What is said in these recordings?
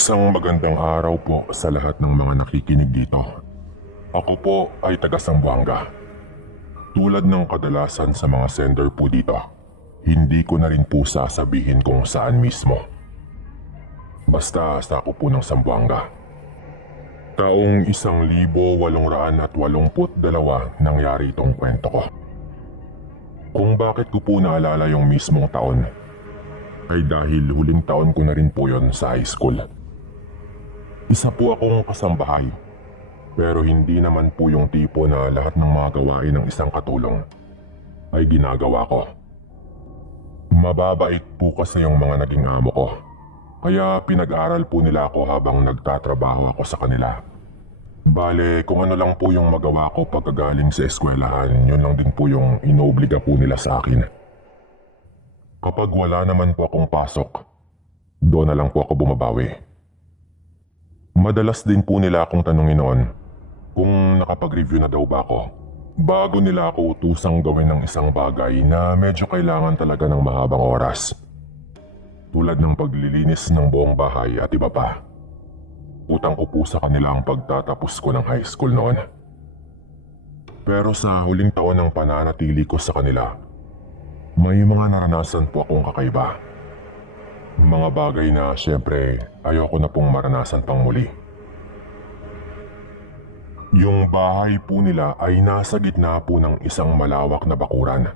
Isang magandang araw po sa lahat ng mga nakikinig dito. Ako po ay taga Zamboanga. Tulad ng kadalasan sa mga sender po dito, hindi ko na rin po sasabihin kung saan mismo. Basta sa ako po ng Zamboanga. Taong 1882 nangyari itong kwento ko. Kung bakit ko po naalala yung mismong taon, ay dahil huling taon ko na rin po yon sa high school. Isa po akong kasambahay, pero hindi naman po yung tipo na lahat ng mga gawain ng isang katulong ay ginagawa ko. Mababait po kasi yung mga naging amo ko, kaya pinag-aral po nila ako habang nagtatrabaho ako sa kanila. Bale, kung ano lang po yung magawa ko pagkagaling sa eskwelahan, yun lang din po yung inobliga po nila sa akin. Kapag wala naman po akong pasok, doon na lang po ako bumabawi. Madalas din po nila akong tanungin noon kung nakapag-review na daw ba ako bago nila ako utusang gawin ng isang bagay na medyo kailangan talaga ng mahabang oras. Tulad ng paglilinis ng buong bahay at iba pa. Utang ko po sa kanila ang pagtatapos ko ng high school noon. Pero sa huling taon ng pananatili ko sa kanila, may mga naranasan po akong kakaiba. Mga bagay na syempre ayoko na pong maranasan pang muli. Yung bahay po nila ay nasa gitna po ng isang malawak na bakuran.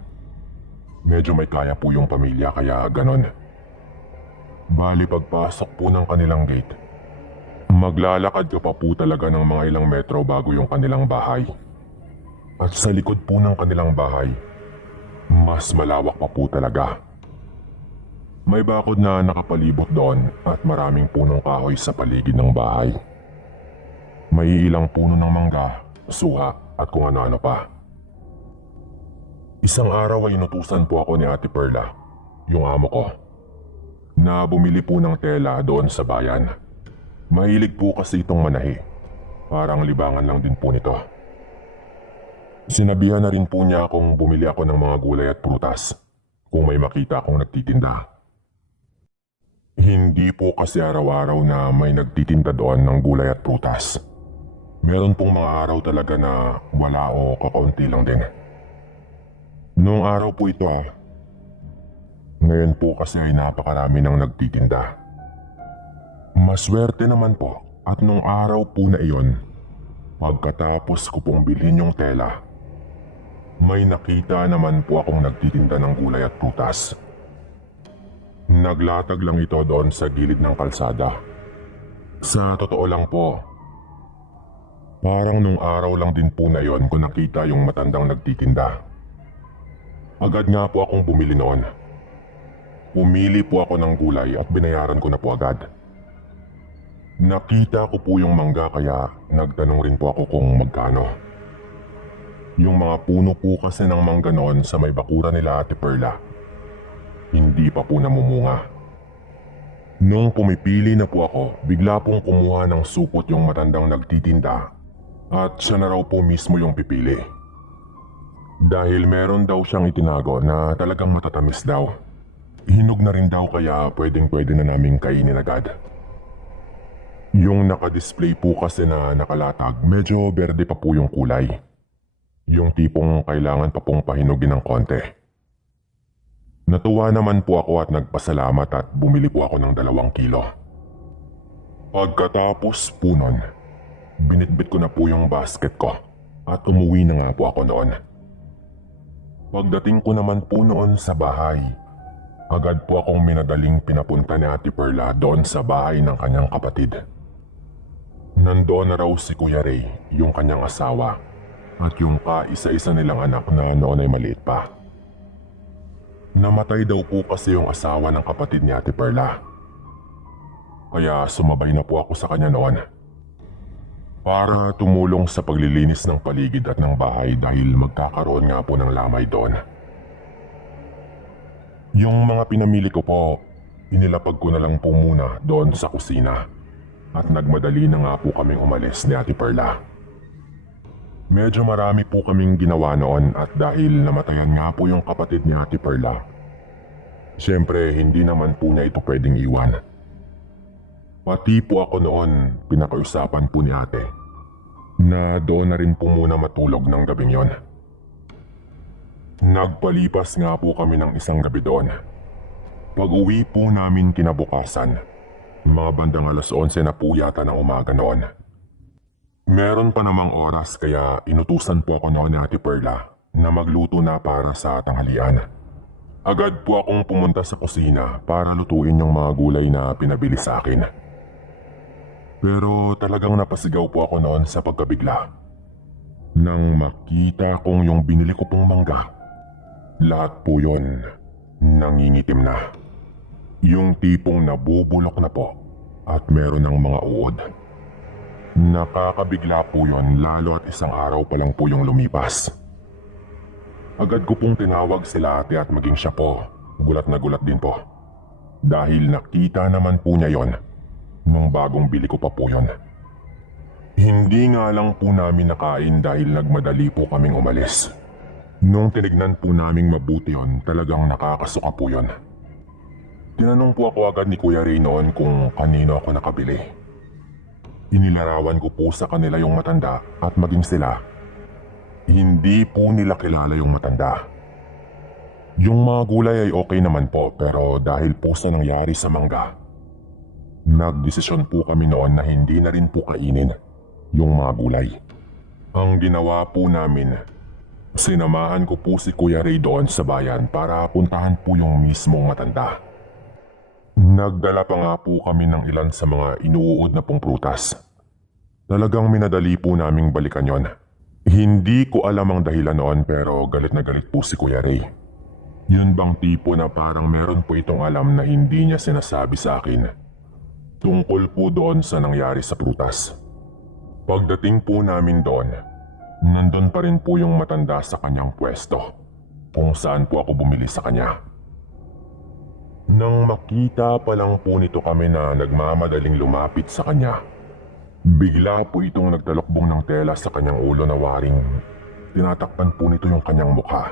Medyo may kaya po yung pamilya kaya ganon. Bali pagpasok po ng kanilang gate, maglalakad ka pa po talaga ng mga ilang metro bago yung kanilang bahay. At sa likod po ng kanilang bahay, mas malawak pa po talaga. May bakod na nakapalibot doon at maraming punong kahoy sa paligid ng bahay. May ilang puno ng mangga, suha at kung ano-ano pa. Isang araw ay inutusan po ako ni Ate Perla, yung amo ko, na bumili po ng tela doon sa bayan. Mahilig po kasi itong manahi. Parang libangan lang din po nito. Sinabihan na rin po niya akong bumili ako ng mga gulay at prutas kung may makita akong nagtitinda. Hindi po kasi araw-araw na may nagtitinda doon ng gulay at prutas. Meron pong mga araw talaga na wala o kakaunti lang din. Noong araw po ito ngayon po kasi ay napakarami ng nagtitinda. Maswerte naman po at nung araw po na iyon, pagkatapos ko pong bilhin yung tela, may nakita naman po akong nagtitinda ng gulay at prutas. Naglatag lang ito doon sa gilid ng kalsada. Sa totoo lang po, parang nung araw lang din po na iyon ko nakita yung matandang nagtitinda. Agad nga po akong bumili noon. Pumili po ako ng gulay at binayaran ko na po agad. Nakita ko po yung mangga kaya nagtanong rin po ako kung magkano. Yung mga puno po kasi ng mangga noon sa may bakura nila Ate Perla, hindi pa po namumunga. Nung pumipili na po ako, bigla pong kumuha ng supot yung matandang nagtitinda at siya na raw po mismo yung pipili. Dahil meron daw siyang itinago na talagang matatamis daw. Hinog na rin daw kaya pwedeng-pwede na naming kainin agad. Yung nakadisplay po kasi na nakalatag, medyo berde pa po yung kulay. Yung tipong kailangan pa pong pahinugin ng konti. Natuwa naman po ako at nagpasalamat at bumili po ako ng 2 kilo. Pagkatapos po nun, binitbit ko na po yung basket ko at umuwi na nga po ako noon. Pagdating ko naman po noon sa bahay, agad po akong minadaling pinapunta ni Ate Perla doon sa bahay ng kanyang kapatid. Nandoon na raw si Kuya Ray, yung kanyang asawa, at yung kaisa-isa nilang anak na noon ay maliit pa. Namatay daw po kasi yung asawa ng kapatid ni Ate Perla. Kaya sumabay na po ako sa kanya noon. Para tumulong sa paglilinis ng paligid at ng bahay dahil magkakaroon nga po ng lamay doon. Yung mga pinamili ko po, inilapag ko na lang po muna doon sa kusina. At nagmadali na nga po kaming umalis ni Ate Perla. Medyo marami po kaming ginawa noon at dahil namatayan nga po yung kapatid ni Ate Perla, syempre hindi naman po niya ito pwedeng iwan. Pati po ako noon, pinakiusapan po ni ate na doon na rin po muna matulog ng gabing yon. Nagpalipas nga po kami ng isang gabi doon. Pag-uwi po namin kinabukasan, mga bandang 11:11 na po yata ng umaga noon. Meron pa namang oras kaya inutusan po ako noon ni Ate Perla na magluto na para sa tanghalian. Agad po akong pumunta sa kusina para lutuin yung mga gulay na pinabili sa akin. Pero talagang napasigaw po ako noon sa pagkabigla. Nang makita kong yung binili ko pong mangga, lahat po yun nangingitim na. Yung tipong nabubulok na po at meron ng mga uod. Nakakabigla po yun lalo at isang araw pa lang po yung lumipas. Agad ko pong tinawag sila ate at maging siya po, gulat na gulat din po. Dahil nakita naman po niya yon nung bagong bili ko pa po yon. Hindi nga lang po namin nakain dahil nagmadali po kaming umalis. Nung tinignan po naming mabuti yon, talagang nakakasuka po yon. Tinanong po ako agad ni Kuya Ray noon kung kanino ako nakabili. Inilarawan ko po sa kanila yung matanda at maging sila. Hindi po nila kilala yung matanda. Yung mga gulay ay okay naman po pero dahil po sa nangyari sa mangga, nagdesisyon po kami noon na hindi na rin po kainin yung mga gulay. Ang ginawa po namin, sinamahan ko po si Kuya Ray doon sa bayan para puntahan po yung mismong matanda. Nagdala pa nga po kami ng ilan sa mga inuud na pong prutas. Talagang minadali po naming balikan yon. Hindi ko alam ang dahilan noon pero galit na galit po si Kuya Ray. Yun bang tipo na parang meron po itong alam na hindi niya sinasabi sa akin tungkol po doon sa nangyari sa prutas. Pagdating po namin doon, nandun pa rin po yung matanda sa kanyang pwesto kung saan po ako bumili sa kanya. Nang makita pa lang po nito kami na nagmamadaling lumapit sa kanya, bigla po itong nagtalokbong ng tela sa kanyang ulo na waring tinatakpan po nito yung kanyang mukha.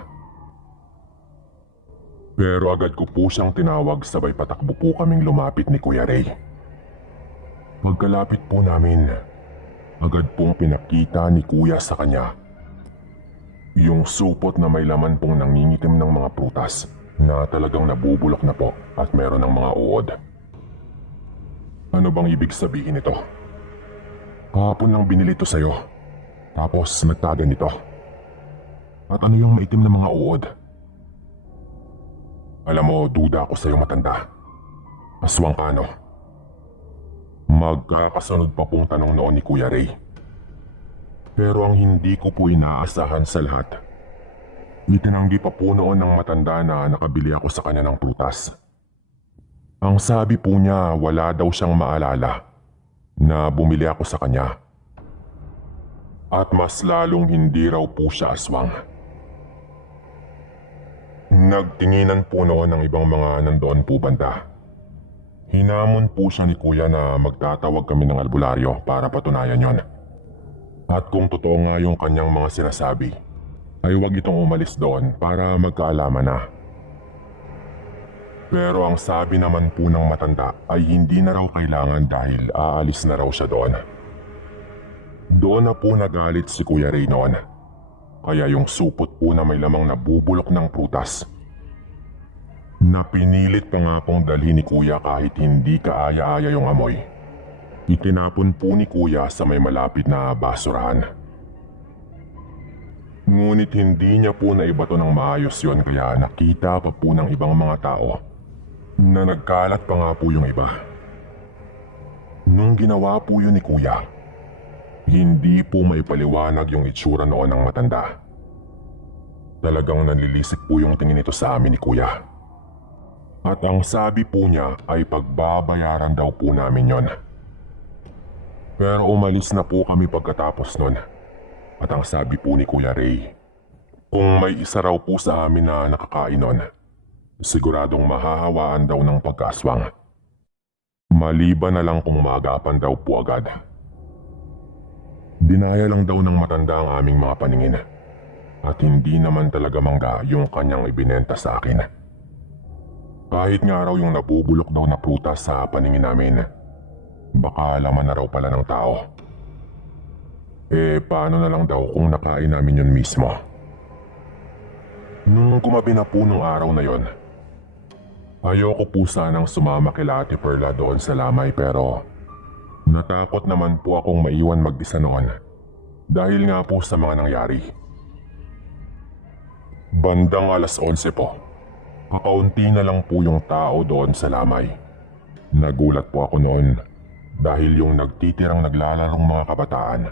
Pero agad ko po siyang tinawag sabay patakbo po kaming lumapit ni Kuya Ray. Pagkalapit po namin, agad pong pinakita ni Kuya sa kanya yung supot na may laman pong nangingitim ng mga prutas na talagang nabubulok na po at meron ng mga uod. Ano bang ibig sabihin nito? Kahapon lang binili ito sa'yo, tapos nagtaga nito. At ano yung maitim na mga uod? Alam mo, duda ako sa'yo matanda. Aswang ka no? Magkakasunod pa pong tanong noon ni Kuya Ray. Pero ang hindi ko po inaasahan sa lahat, itinanggi pa po noon ng matanda na nakabili ako sa kanya ng prutas. Ang sabi po niya wala daw siyang maalala na bumili ako sa kanya. At mas lalong hindi raw po siya aswang. Nagtinginan po noon ng ibang mga nandoon po banda. Hinamon po siya ni Kuya na magtatawag kami ng albularyo para patunayan yon. At kung totoo nga yung kanyang mga sinasabi, ay huwag itong umalis doon para magkaalaman na. Pero ang sabi naman po ng matanda ay hindi na raw kailangan dahil aalis na raw siya doon. Doon na po nagalit si Kuya Ray noon. Kaya yung supot po na may lamang nabubulok ng prutas, na pinilit pa nga pong dalhin ni Kuya kahit hindi kaaya-aya yung amoy. Itinapon po ni Kuya sa may malapit na basurahan. Ngunit hindi niya po naibato ng maayos yon kaya nakita pa po ng ibang mga tao na nagkalat pa nga po yung iba. Nung ginawa po yun ni Kuya, hindi po maipaliwanag yung itsura noon ng matanda. Talagang nanlilisik po yung tingin nito sa amin ni Kuya. At ang sabi po niya ay pagbabayaran daw po namin yon. Pero umalis na po kami pagkatapos nun. At ang sabi po ni Kuya Ray, kung may isa raw po sa amin na nakakain nun, siguradong mahahawaan daw ng pagkaswang. Maliban na lang kung maagapan daw po agad. Dinaya lang daw ng matanda ang aming mga paningin. At hindi naman talaga mangga yung kanyang ibinenta sa akin. Kahit nga raw yung nabubulok daw na prutas sa paningin namin. Baka laman na raw pala ng tao. Paano na lang daw kung nakain namin yun mismo? Nung gumabi na po nung araw na yon, ayoko po sanang sumama kila Ate Perla doon sa lamay pero natakot naman po akong maiwan mag-isa noon dahil nga po sa mga nangyari. Bandang 11:00 po, kakaunti na lang po yung tao doon sa lamay. Nagulat po ako noon dahil yung nagtitirang naglalarong mga kabataan,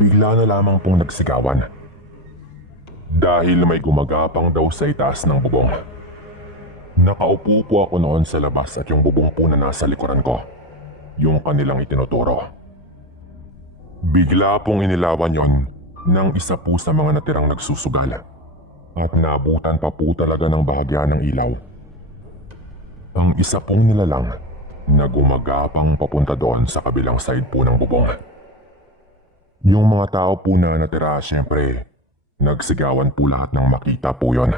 bigla na lamang pong nagsigawan. Dahil may gumagapang daw sa itaas ng bubong. Nakaupo po ako noon sa labas at yung bubong po na nasa likuran ko, yung kanilang itinuturo. Bigla pong inilawan yon ng isa po sa mga natirang nagsusugal at naabutan pa po talaga ng bahagya ng ilaw. Ang isa pong nilalang na gumagapang papunta doon sa kabilang side po ng bubong. Yung mga tao po na natira, syempre, nagsigawan po lahat ng makita po yon.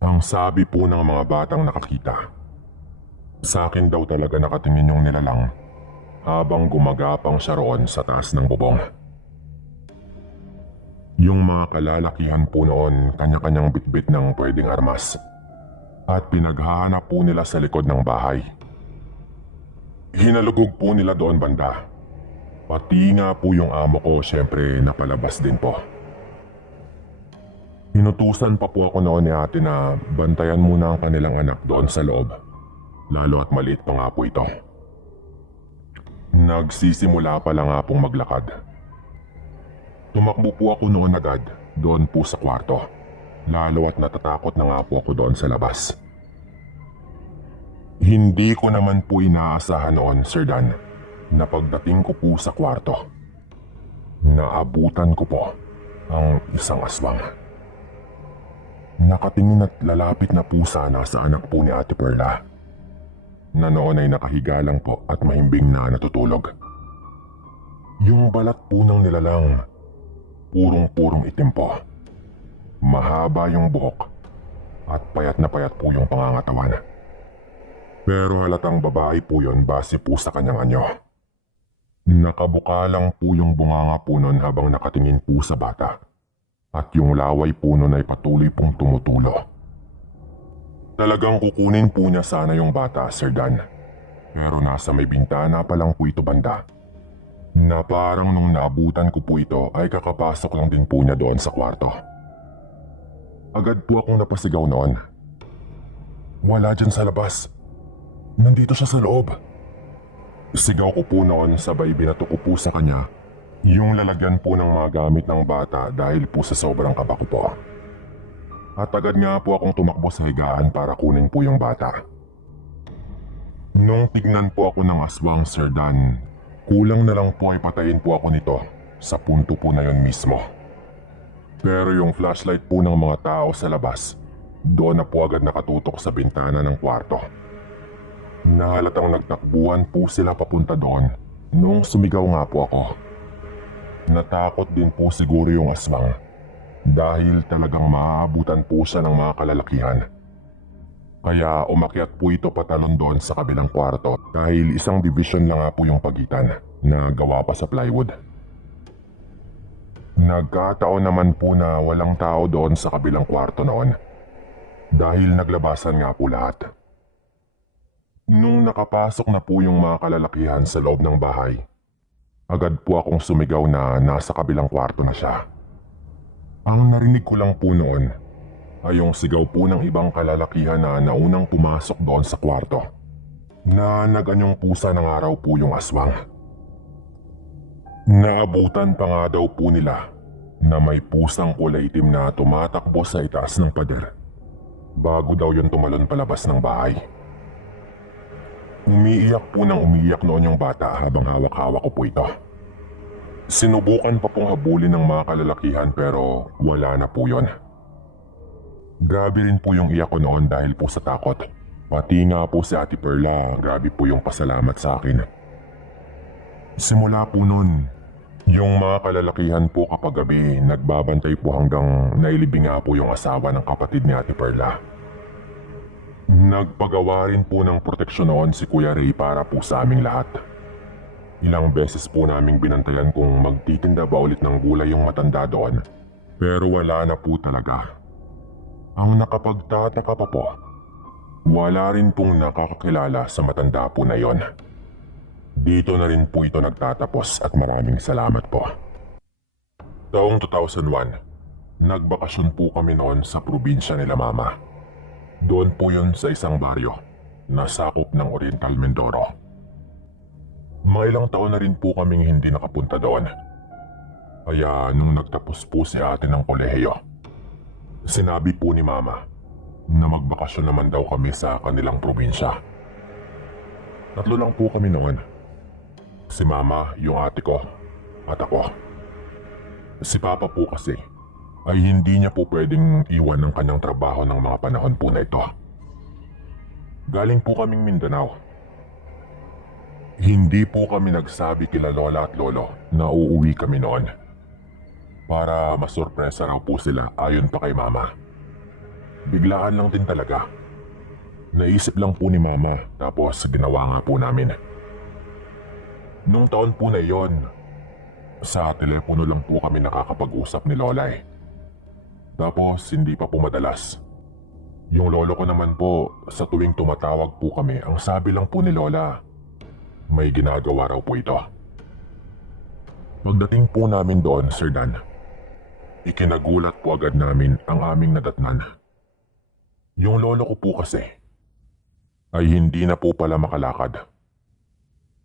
Ang sabi po ng mga batang nakakita, sa akin daw talaga nakatingin yung nilalang habang gumagapang siya roon sa taas ng bubong. Yung mga kalalakihan po noon kanya-kanyang bitbit ng pwedeng armas at pinaghahanap po nila sa likod ng bahay. Hinalugog po nila doon banda. Pati nga po yung amo ko syempre napalabas din po. Inutusan pa po ako noon ni ate na bantayan muna ang kanilang anak doon sa loob. Lalo at maliit pa nga po ito. Nagsisimula pa lang nga pong maglakad. Tumakbo po ako noon agad doon po sa kwarto. Lalo at natatakot na nga po ako doon sa labas. Hindi ko naman po inaasahan noon, Sir Dan, na pagdating ko po sa kwarto, naabutan ko po ang isang aswang. Nakatingin at lalapit na po sana sa anak po ni Ate Perla, na noon ay nakahiga lang po at mahimbing na natutulog. Yung balat po ng nilalang, purong-purong itim po. Mahaba yung buhok at payat na payat po yung pangangatawan. Pero halatang babae po yon base po sa kanyang anyo. Nakabuka lang po yung bunganga po nun habang nakatingin po sa bata. At yung laway po nun ay patuloy pong tumutulo. Talagang kukunin po niya sana yung bata, Sir Dan. Pero nasa may bintana pa lang po ito banda. Na parang nung naabutan ko po ito ay kakapasok lang din po niya doon sa kwarto. Agad po akong napasigaw noon. Wala dyan sa labas. Nandito siya sa loob. Sigaw ko po noon sabay binato ko po sa kanya yung lalagyan po ng mga gamit ng bata dahil po sa sobrang kaba ko po. At agad nga po akong tumakbo sa higaan para kunin po yung bata. Nung tignan po ako ng aswang, Sir Dan, kulang na lang po ay patayin po ako nito sa punto po na yon mismo. Pero yung flashlight po ng mga tao sa labas, doon na po agad nakatutok sa bintana ng kwarto. Nahalatang nagtakbuhan po sila papunta doon nung sumigaw nga po ako. Natakot din po siguro yung aswang dahil talagang maaabutan po siya ng mga kalalakihan. Kaya umakyat po ito patalon doon sa kabilang kwarto dahil isang division lang nga po yung pagitan na gawa pa sa plywood. Nagkataon naman po na walang tao doon sa kabilang kwarto noon dahil naglabasan nga po lahat. Nung nakapasok na po yung mga kalalakihan sa loob ng bahay, agad po akong sumigaw na nasa kabilang kwarto na siya. Ang narinig ko lang po noon ay yung sigaw po ng ibang kalalakihan na naunang pumasok doon sa kwarto, na naganyong pusa ng araw po yung aswang. Naabutan pa nga daw po nila na may pusang kulay itim na tumatakbo sa itaas ng pader bago daw yun tumalon palabas ng bahay. Umiiyak po ng umiiyak noon yung bata habang hawak-hawak ko po ito. Sinubukan pa pong habulin ng mga kalalakihan pero wala na po yun. Grabe rin po yung iyak ko noon dahil po sa takot. Pati nga po si Ate Perla, grabe po yung pasalamat sa akin. Simula po noon, yung mga kalalakihan po kapag gabi nagbabantay po hanggang nailibing nga po yung asawa ng kapatid ni Ate Perla. Nagpagawa rin po ng proteksyon noon si Kuya Ray para po sa aming lahat. Ilang beses po naming binantayan kung magtitinda ba ulit ng gulay yung matanda doon. Pero wala na po talaga. Ang nakapagtataka pa po, wala rin pong nakakakilala sa matanda po na yon. Dito na rin po ito nagtatapos at maraming salamat po. Taong 2001, nagbakasyon po kami noon sa probinsya nila mama. Doon po yun sa isang baryo na sakop ng Oriental Mindoro. Mga ilang taon na rin po kaming hindi nakapunta doon. Kaya nung nagtapos po si ate ng kolehiyo, sinabi po ni mama na magbakasyon naman daw kami sa kanilang probinsya. Tatlo lang po kami noon. Si mama, yung ate ko, at ako. Si papa po kasi ay hindi niya po pwedeng iwan ng kanyang trabaho ng mga panahon po na ito. Galing po kaming Mindanao. Hindi po kami nagsabi kila lola at lolo na uuwi kami noon. Para masurpresa raw po sila ayon pa kay mama. Biglaan lang din talaga. Naisip lang po ni mama tapos ginawa nga po namin. Nung taon po na yon, sa telepono lang po kami nakakapag-usap ni lola eh. Tapos hindi pa po madalas. Yung lolo ko naman po, sa tuwing tumatawag po kami, ang sabi lang po ni lola, may ginagawa raw po ito. Pagdating po namin doon, Sir Dan, ikinagulat po agad namin ang aming nadatnan. Yung lolo ko po kasi ay hindi na po pala makalakad.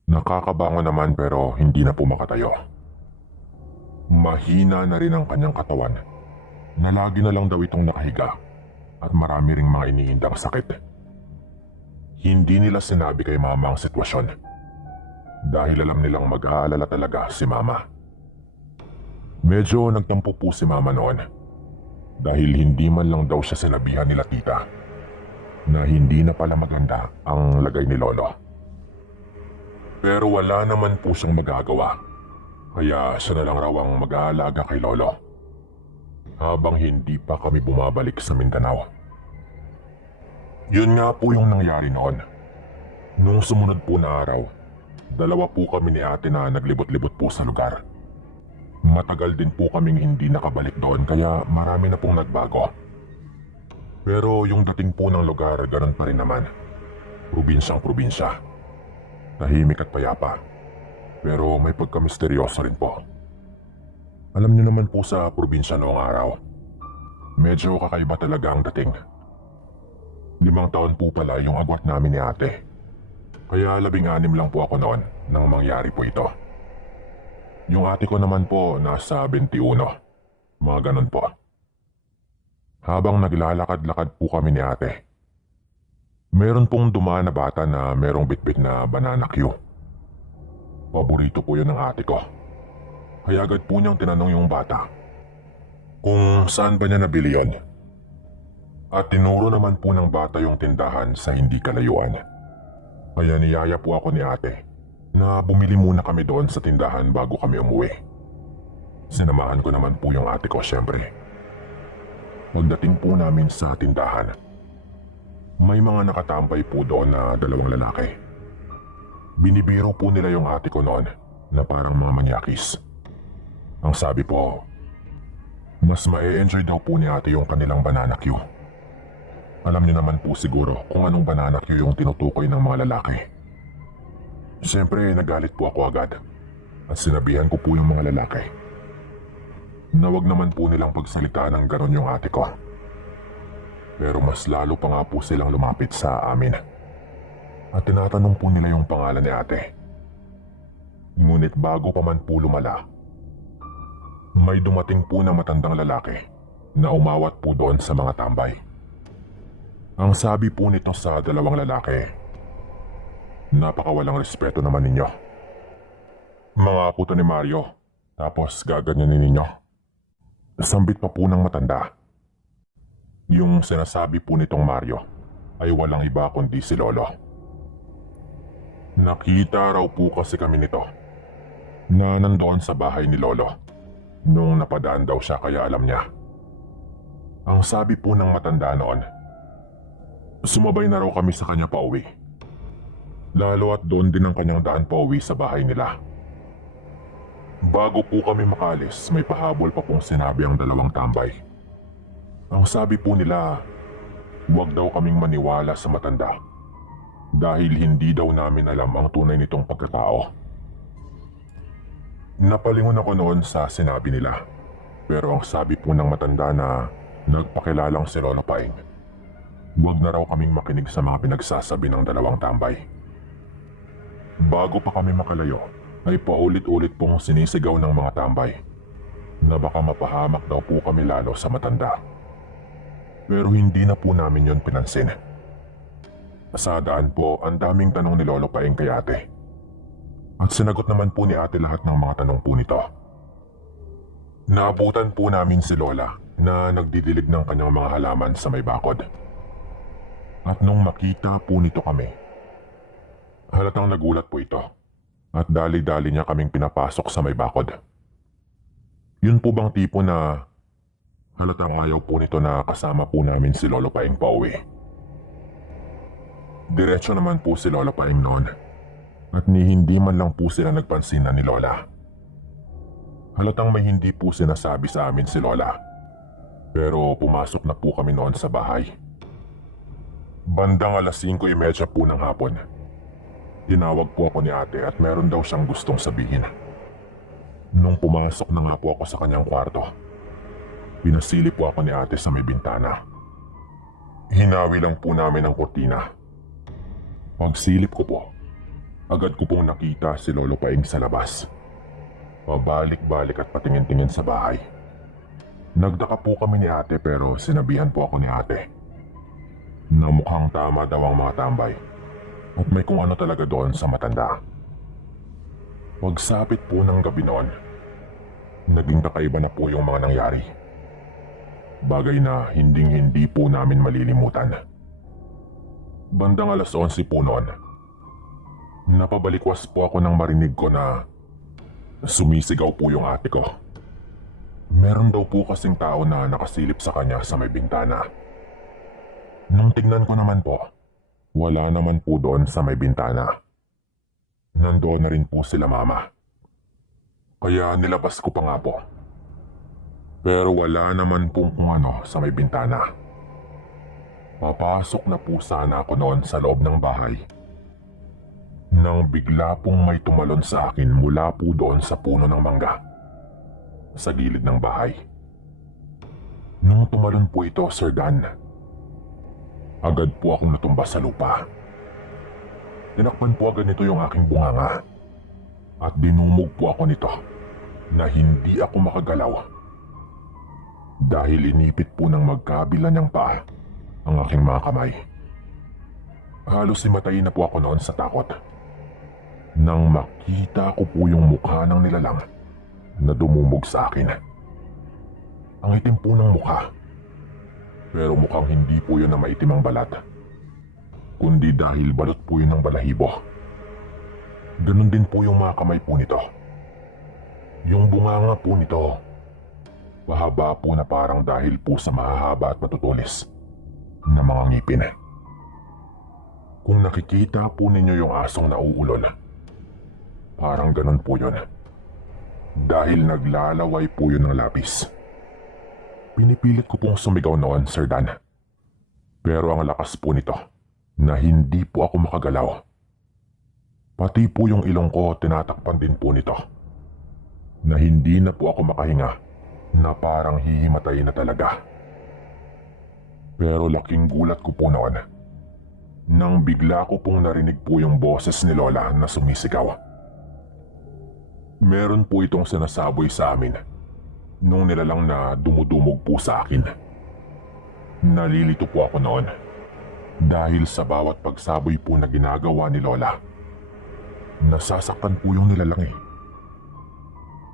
Nakakabangon naman pero hindi na po makatayo. Mahina na rin ang kanyang katawan na lagi na lang daw itong nakahiga at marami ring mga iniindang sakit. Hindi nila sinabi kay mama ang sitwasyon dahil alam nilang mag-aalala talaga si mama. Medyo nagtampo po si mama noon dahil hindi man lang daw siya sinabihan nila tita na hindi na pala maganda ang lagay ni lolo. Pero wala naman po siyang magagawa kaya siya na lang raw ang mag-aalaga kay lolo habang hindi pa kami bumabalik sa Mindanao. Yun nga po yung nangyari noon. Nung sumunod po na araw, dalawa po kami ni ate na naglibot-libot po sa lugar. Matagal din po kaming hindi nakabalik doon kaya marami na pong nagbago. Pero yung dating po ng lugar ganun pa rin naman. Probinsyang probinsya. Tahimik at payapa. Pero may pagka-misteryoso rin po. Alam niyo naman po sa probinsya noong araw, medyo kakaiba talaga ang dating. 5 taon po pala yung agwat namin ni ate. Kaya 16 lang po ako noon nang mangyari po ito. Yung ate ko naman po nasa 21, mga ganun po. Habang naglalakad-lakad po kami ni ate, meron pong dumaan na bata na merong bitbit na banana Q. Paborito po yun ng ate ko. Kaya agad po niyang tinanong yung bata kung saan ba niya nabili yon. At tinuro naman po ng bata yung tindahan sa hindi kalayuan. Kaya niyaya po ako ni ate na bumili muna kami doon sa tindahan bago kami umuwi. Sinamahan ko naman po yung ate ko syempre. Pagdating po namin sa tindahan, may mga nakatambay po doon na 2 lalaki. Binibiro po nila yung ate ko noon na parang mga manyakis. Ang sabi po, mas ma-enjoy daw po ni ate yung kanilang banana Q. Alam niyo naman po siguro kung anong banana Q yung tinutukoy ng mga lalaki. Siyempre nagalit po ako agad at sinabihan ko po yung mga lalaki na wag naman po nilang pagsalitaan ng ganon yung ate ko. Pero mas lalo pa nga po silang lumapit sa amin at tinatanong po nila yung pangalan ni ate. Ngunit bago pa man po lumala, may dumating po na matandang lalaki na umawat po doon sa mga tambay. Ang sabi po nito sa 2 lalaki, napakawalang respeto naman ninyo. Mga puto ni Mario, tapos gaganyanin ninyo. Sambit pa po ng matanda. Yung sinasabi po nitong Mario ay walang iba kundi si Lolo. Nakita raw po kasi kami nito na nandoon sa bahay ni Lolo nung napadaan daw siya kaya alam niya. Ang sabi po ng matanda noon, Sumabay na raw kami sa kanya pauwi. Lalo at doon din ang kanyang daan pauwi sa bahay nila. Bago po kami makalis, may pahabol pa pong sinabi ang dalawang tambay. Ang sabi po nila, huwag daw kaming maniwala sa matanda dahil hindi daw namin alam ang tunay nitong pagkatao. Napalingon ako noon sa sinabi nila, pero ang sabi po ng matanda na nagpakilalang si Lolo Paing, huwag na raw kaming makinig sa mga pinagsasabi ng dalawang tambay. Bago pa kami makalayo, ay paulit-ulit pong sinisigaw ng mga tambay na baka mapahamak daw po kami lalo sa matanda. Pero hindi na po namin yon pinansin. Sa daan po, ang daming tanong ni Lolo Paing kay ate. At sinagot naman po ni ate lahat ng mga tanong po nito. Naabutan po namin si Lola na nagdidilig ng kanyang mga halaman sa may bakod. At nung makita po nito kami, halatang nagulat po ito at dali-dali niya kaming pinapasok sa may bakod. Yun po bang tipo na halatang ayaw po nito na kasama po namin si Lolo Paing pauwi. Diretso naman po si Lolo Paing noon at hindi man lang po sila nagpansin na ni Lola. Halatang may hindi po sinasabi sa amin si Lola, pero pumasok na po kami noon sa bahay. Bandang 5:30 po ng hapon. Tinawag po ako ni ate at meron daw siyang gustong sabihin. Nung pumasok na nga po ako sa kanyang kwarto, pinasilip po ako ni ate sa may bintana. Hinawi lang po namin ang kortina. Pagsilip ko po, agad ko pong nakita si Lolo Paing sa labas. Pabalik-balik at patingin-tingin sa bahay. Nagdaka po kami ni ate pero sinabihan po ako ni ate na mukhang tama daw ang mga tambay at may kung ano talaga doon sa matanda. Pagsapit po ng gabi noon, naging kakaiba na po yung mga nangyari. Bagay na hinding-hindi po namin malilimutan. Bandang 11:00 po noon, napabalikwas po ako nang marinig ko na sumisigaw po yung ate ko. Meron daw po kasing tao na nakasilip sa kanya sa may bintana. Nung tignan ko naman po, wala naman po doon sa may bintana. Nandoon na rin po sila mama. Kaya nilabas ko pa nga po. Pero wala naman pong kung ano sa may bintana. Papasok na po sana ako noon sa loob ng bahay nang bigla pong may tumalon sa akin mula po doon sa puno ng mangga sa gilid ng bahay. Nung tumalon po ito, Sir Dan, agad po akong natumba sa lupa. Tinakpan po agad nito yung aking bunganga at dinumog po ako nito na hindi ako makagalaw dahil inipit po ng magkabila niyang paa ang aking mga kamay. Halos himatayin na po ako noon sa takot nang makita ko po yung mukha ng nilalang na dumumog sa akin. Ang itim po ng mukha, pero mukhang hindi po yun na maitim ang balat, kundi dahil balot po yun ng balahibo. Ganun din po yung mga kamay po nito. Yung bunganga po nito, mahaba po na parang dahil po sa mahahaba at matutulis na mga ngipin. Kung nakikita po ninyo yung asong nauulol, parang ganun po yun. Dahil naglalaway po yun ng lapis. Pinipilit ko pong sumigaw noon, Sir Dan. Pero ang lakas po nito na hindi po ako makagalaw. Pati po yung ilong ko tinatakpan din po nito. Na hindi na po ako makahinga, na parang hihimatay na talaga. Pero laking gulat ko po noon nang bigla ko pong narinig po yung boses ni Lola na sumisigaw. Meron po itong sinasaboy sa amin nung nilalang na dumudumog po sa akin. Nalilito po ako noon dahil sa bawat pagsaboy po na ginagawa ni Lola, nasasaktan po yung nilalang eh.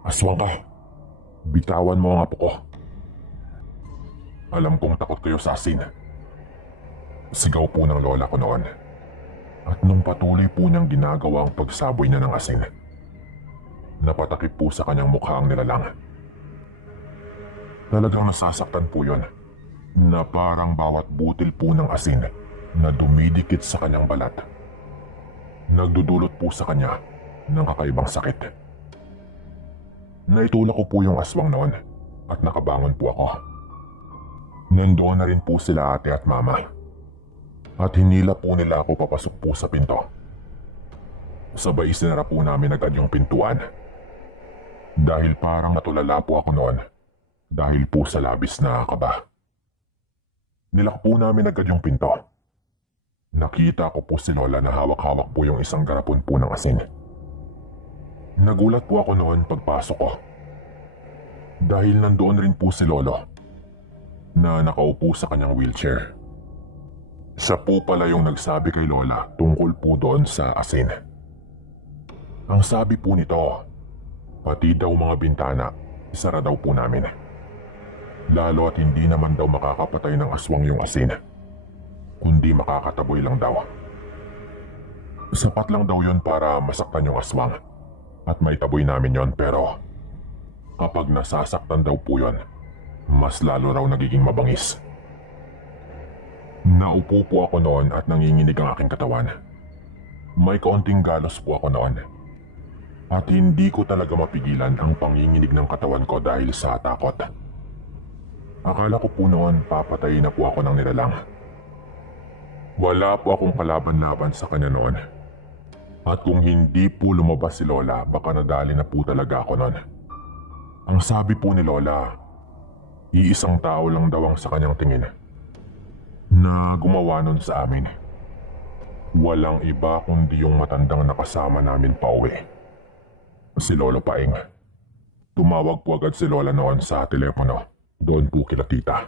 Aswang ka, bitawan mo ang apo ko. Alam kong takot kayo sa asin. Sigaw po ng lola ko noon. At nung patuloy po niyang ginagawa ang pagsaboy niya ng asin, napatakip po sa kanyang mukha ang nilalang. Talagang nasasaktan po yun, na parang bawat butil po ng asin na dumidikit sa kanyang balat. Nagdudulot po sa kanya ng kakaibang sakit. Naitulak ko po yung aswang noon at nakabangon po ako. Nandoon na rin po sila ate at mama. At hinila po nila ako papasok po sa pinto. Sabay sinara po namin agad yung pintuan. Dahil parang natulala po ako noon dahil po sa labis na kaba. Nilak po namin agad yung pinto. Nakita ko po si Lola na hawak-hawak po yung isang garapon po ng asin. Nagulat po ako noon pagpasok ko. Dahil nandoon rin po si Lolo na nakaupo sa kanyang wheelchair. Siya po pala yung nagsabi kay Lola tungkol po doon sa asin. Ang sabi po nito, pati daw mga bintana, isara daw po namin. Lalo at hindi naman daw makakapatay ng aswang yung asin, kundi makakataboy lang daw. Sapat lang daw yon para masaktan yung aswang at may taboy namin yon, pero kapag nasasaktan daw po yon, mas lalo raw nagiging mabangis. Naupo po ako noon at nanginginig ang aking katawan. May kaunting galos po ako noon. At hindi ko talaga mapigilan ang panginginig ng katawan ko dahil sa takot. Akala ko po noon papatayin na po ako ng nilalang. Wala po akong kalaban-laban sa kanya noon. At kung hindi po lumabas si Lola, baka nadali na po talaga ako noon. Ang sabi po ni Lola, iisang tao lang daw ang sa kanyang tingin na gumawa nun sa amin. Walang iba kundi yung matandang nakasama namin pauwi. Si Lolo Paing. Tumawag po agad si Lola noon sa telepono. Doon po kila tita.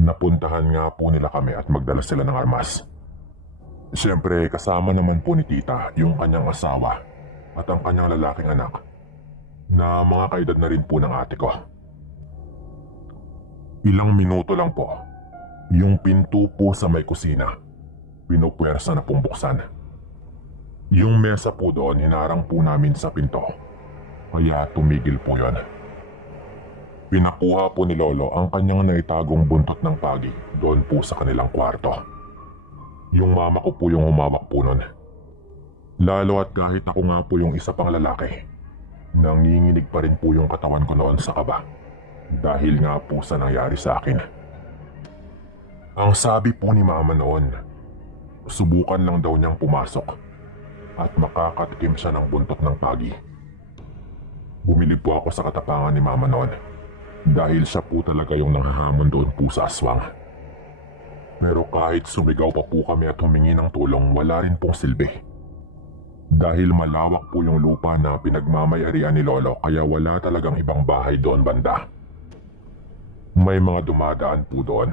Napuntahan nga po nila kami at magdala sila ng armas. Siyempre kasama naman po ni tita yung kanyang asawa at ang kanyang lalaking anak na mga kaedad na rin po ng ate ko. Ilang minuto lang po, yung pinto po sa may kusina, pinupwersa na pong buksan. Yung mesa po doon hinarang po namin sa pinto, kaya tumigil po yon. Pinakuha po ni Lolo ang kanyang naitagong buntot ng pagi doon po sa kanilang kwarto. Yung mama ko po yung humawak po nun. Lalo at kahit ako nga po yung isa pang lalaki, nanginginig pa rin po yung katawan ko noon sa kaba dahil nga po sa nangyari sa akin. Ang sabi po ni mama noon, subukan lang daw niyang pumasok at makakatikim siya ng buntot ng pagi. Bumili po ako sa katapangan ni mama noon dahil siya po talaga yung nanghahamon doon po sa aswang. Pero kahit sumigaw pa po kami at humingi ng tulong, wala rin pong silbi. Dahil malawak po yung lupa na pinagmamayarian ni Lolo kaya wala talagang ibang bahay doon banda. May mga dumadaan po doon.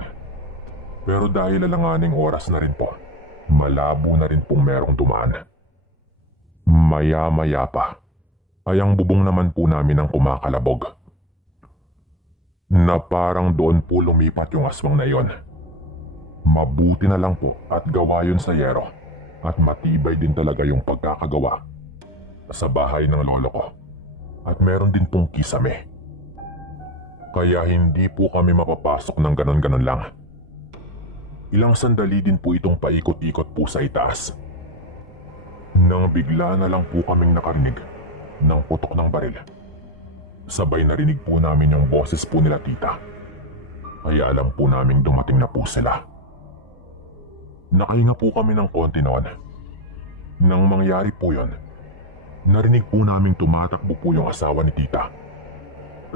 Pero dahil alanganing oras na rin po, malabo na rin pong merong dumaan. Maya-maya pa, ay ang bubong naman po namin ang kumakalabog. Na parang doon po lumipat yung aswang na yon. Mabuti na lang po at gawa yun sa yero at matibay din talaga yung pagkakagawa sa bahay ng lolo ko at meron din pong kisame. Kaya hindi po kami mapapasok ng ganon-ganon lang. Ilang sandali din po itong paikot-ikot po sa itaas. Nang bigla na lang po kaming nakarinig ng putok ng baril. Sabay narinig po namin yung boses po nila tita. Kaya alam po naming dumating na po sila. Nakahinga po kami ng konti noon. Nang mangyari po yon, narinig po naming tumatakbo po yung asawa ni tita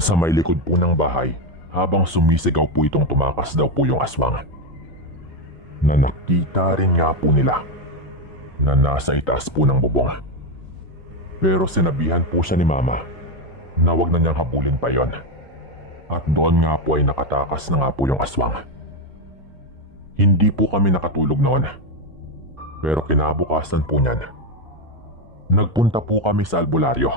sa may likod po ng bahay habang sumisigaw po itong tumakas daw po yung aswang. Na nakita rin nga po nila na nasa itaas po ng bubong. Pero sinabihan po siya ni mama na wag na niyang habulin pa yon. At doon nga po ay nakatakas na nga po yung aswang. Hindi po kami nakatulog noon. Pero kinabukasan po niyan, nagpunta po kami sa albularyo.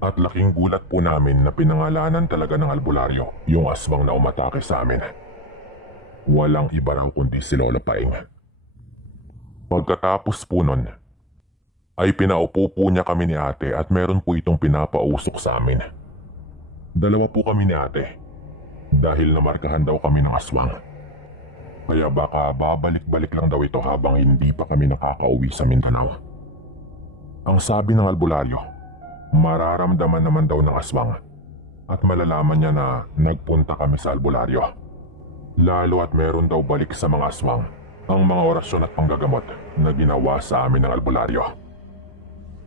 At laking gulat po namin na pinangalanan talaga ng albularyo yung aswang na umatake sa amin. Walang iba raw kundi si Lolo Paing. Pagkatapos po nun, ay pinaupo po niya kami ni ate at meron po itong pinapausok sa amin. Dalawa po kami ni ate dahil namarkahan daw kami ng aswang. Kaya baka babalik-balik lang daw ito habang hindi pa kami nakakauwi sa Mindanao. Ang sabi ng albularyo, mararamdaman naman daw ng aswang at malalaman niya na nagpunta kami sa albularyo. Lalo at meron daw balik sa mga aswang ang mga orasyon at panggagamot na ginawa sa amin ng albularyo.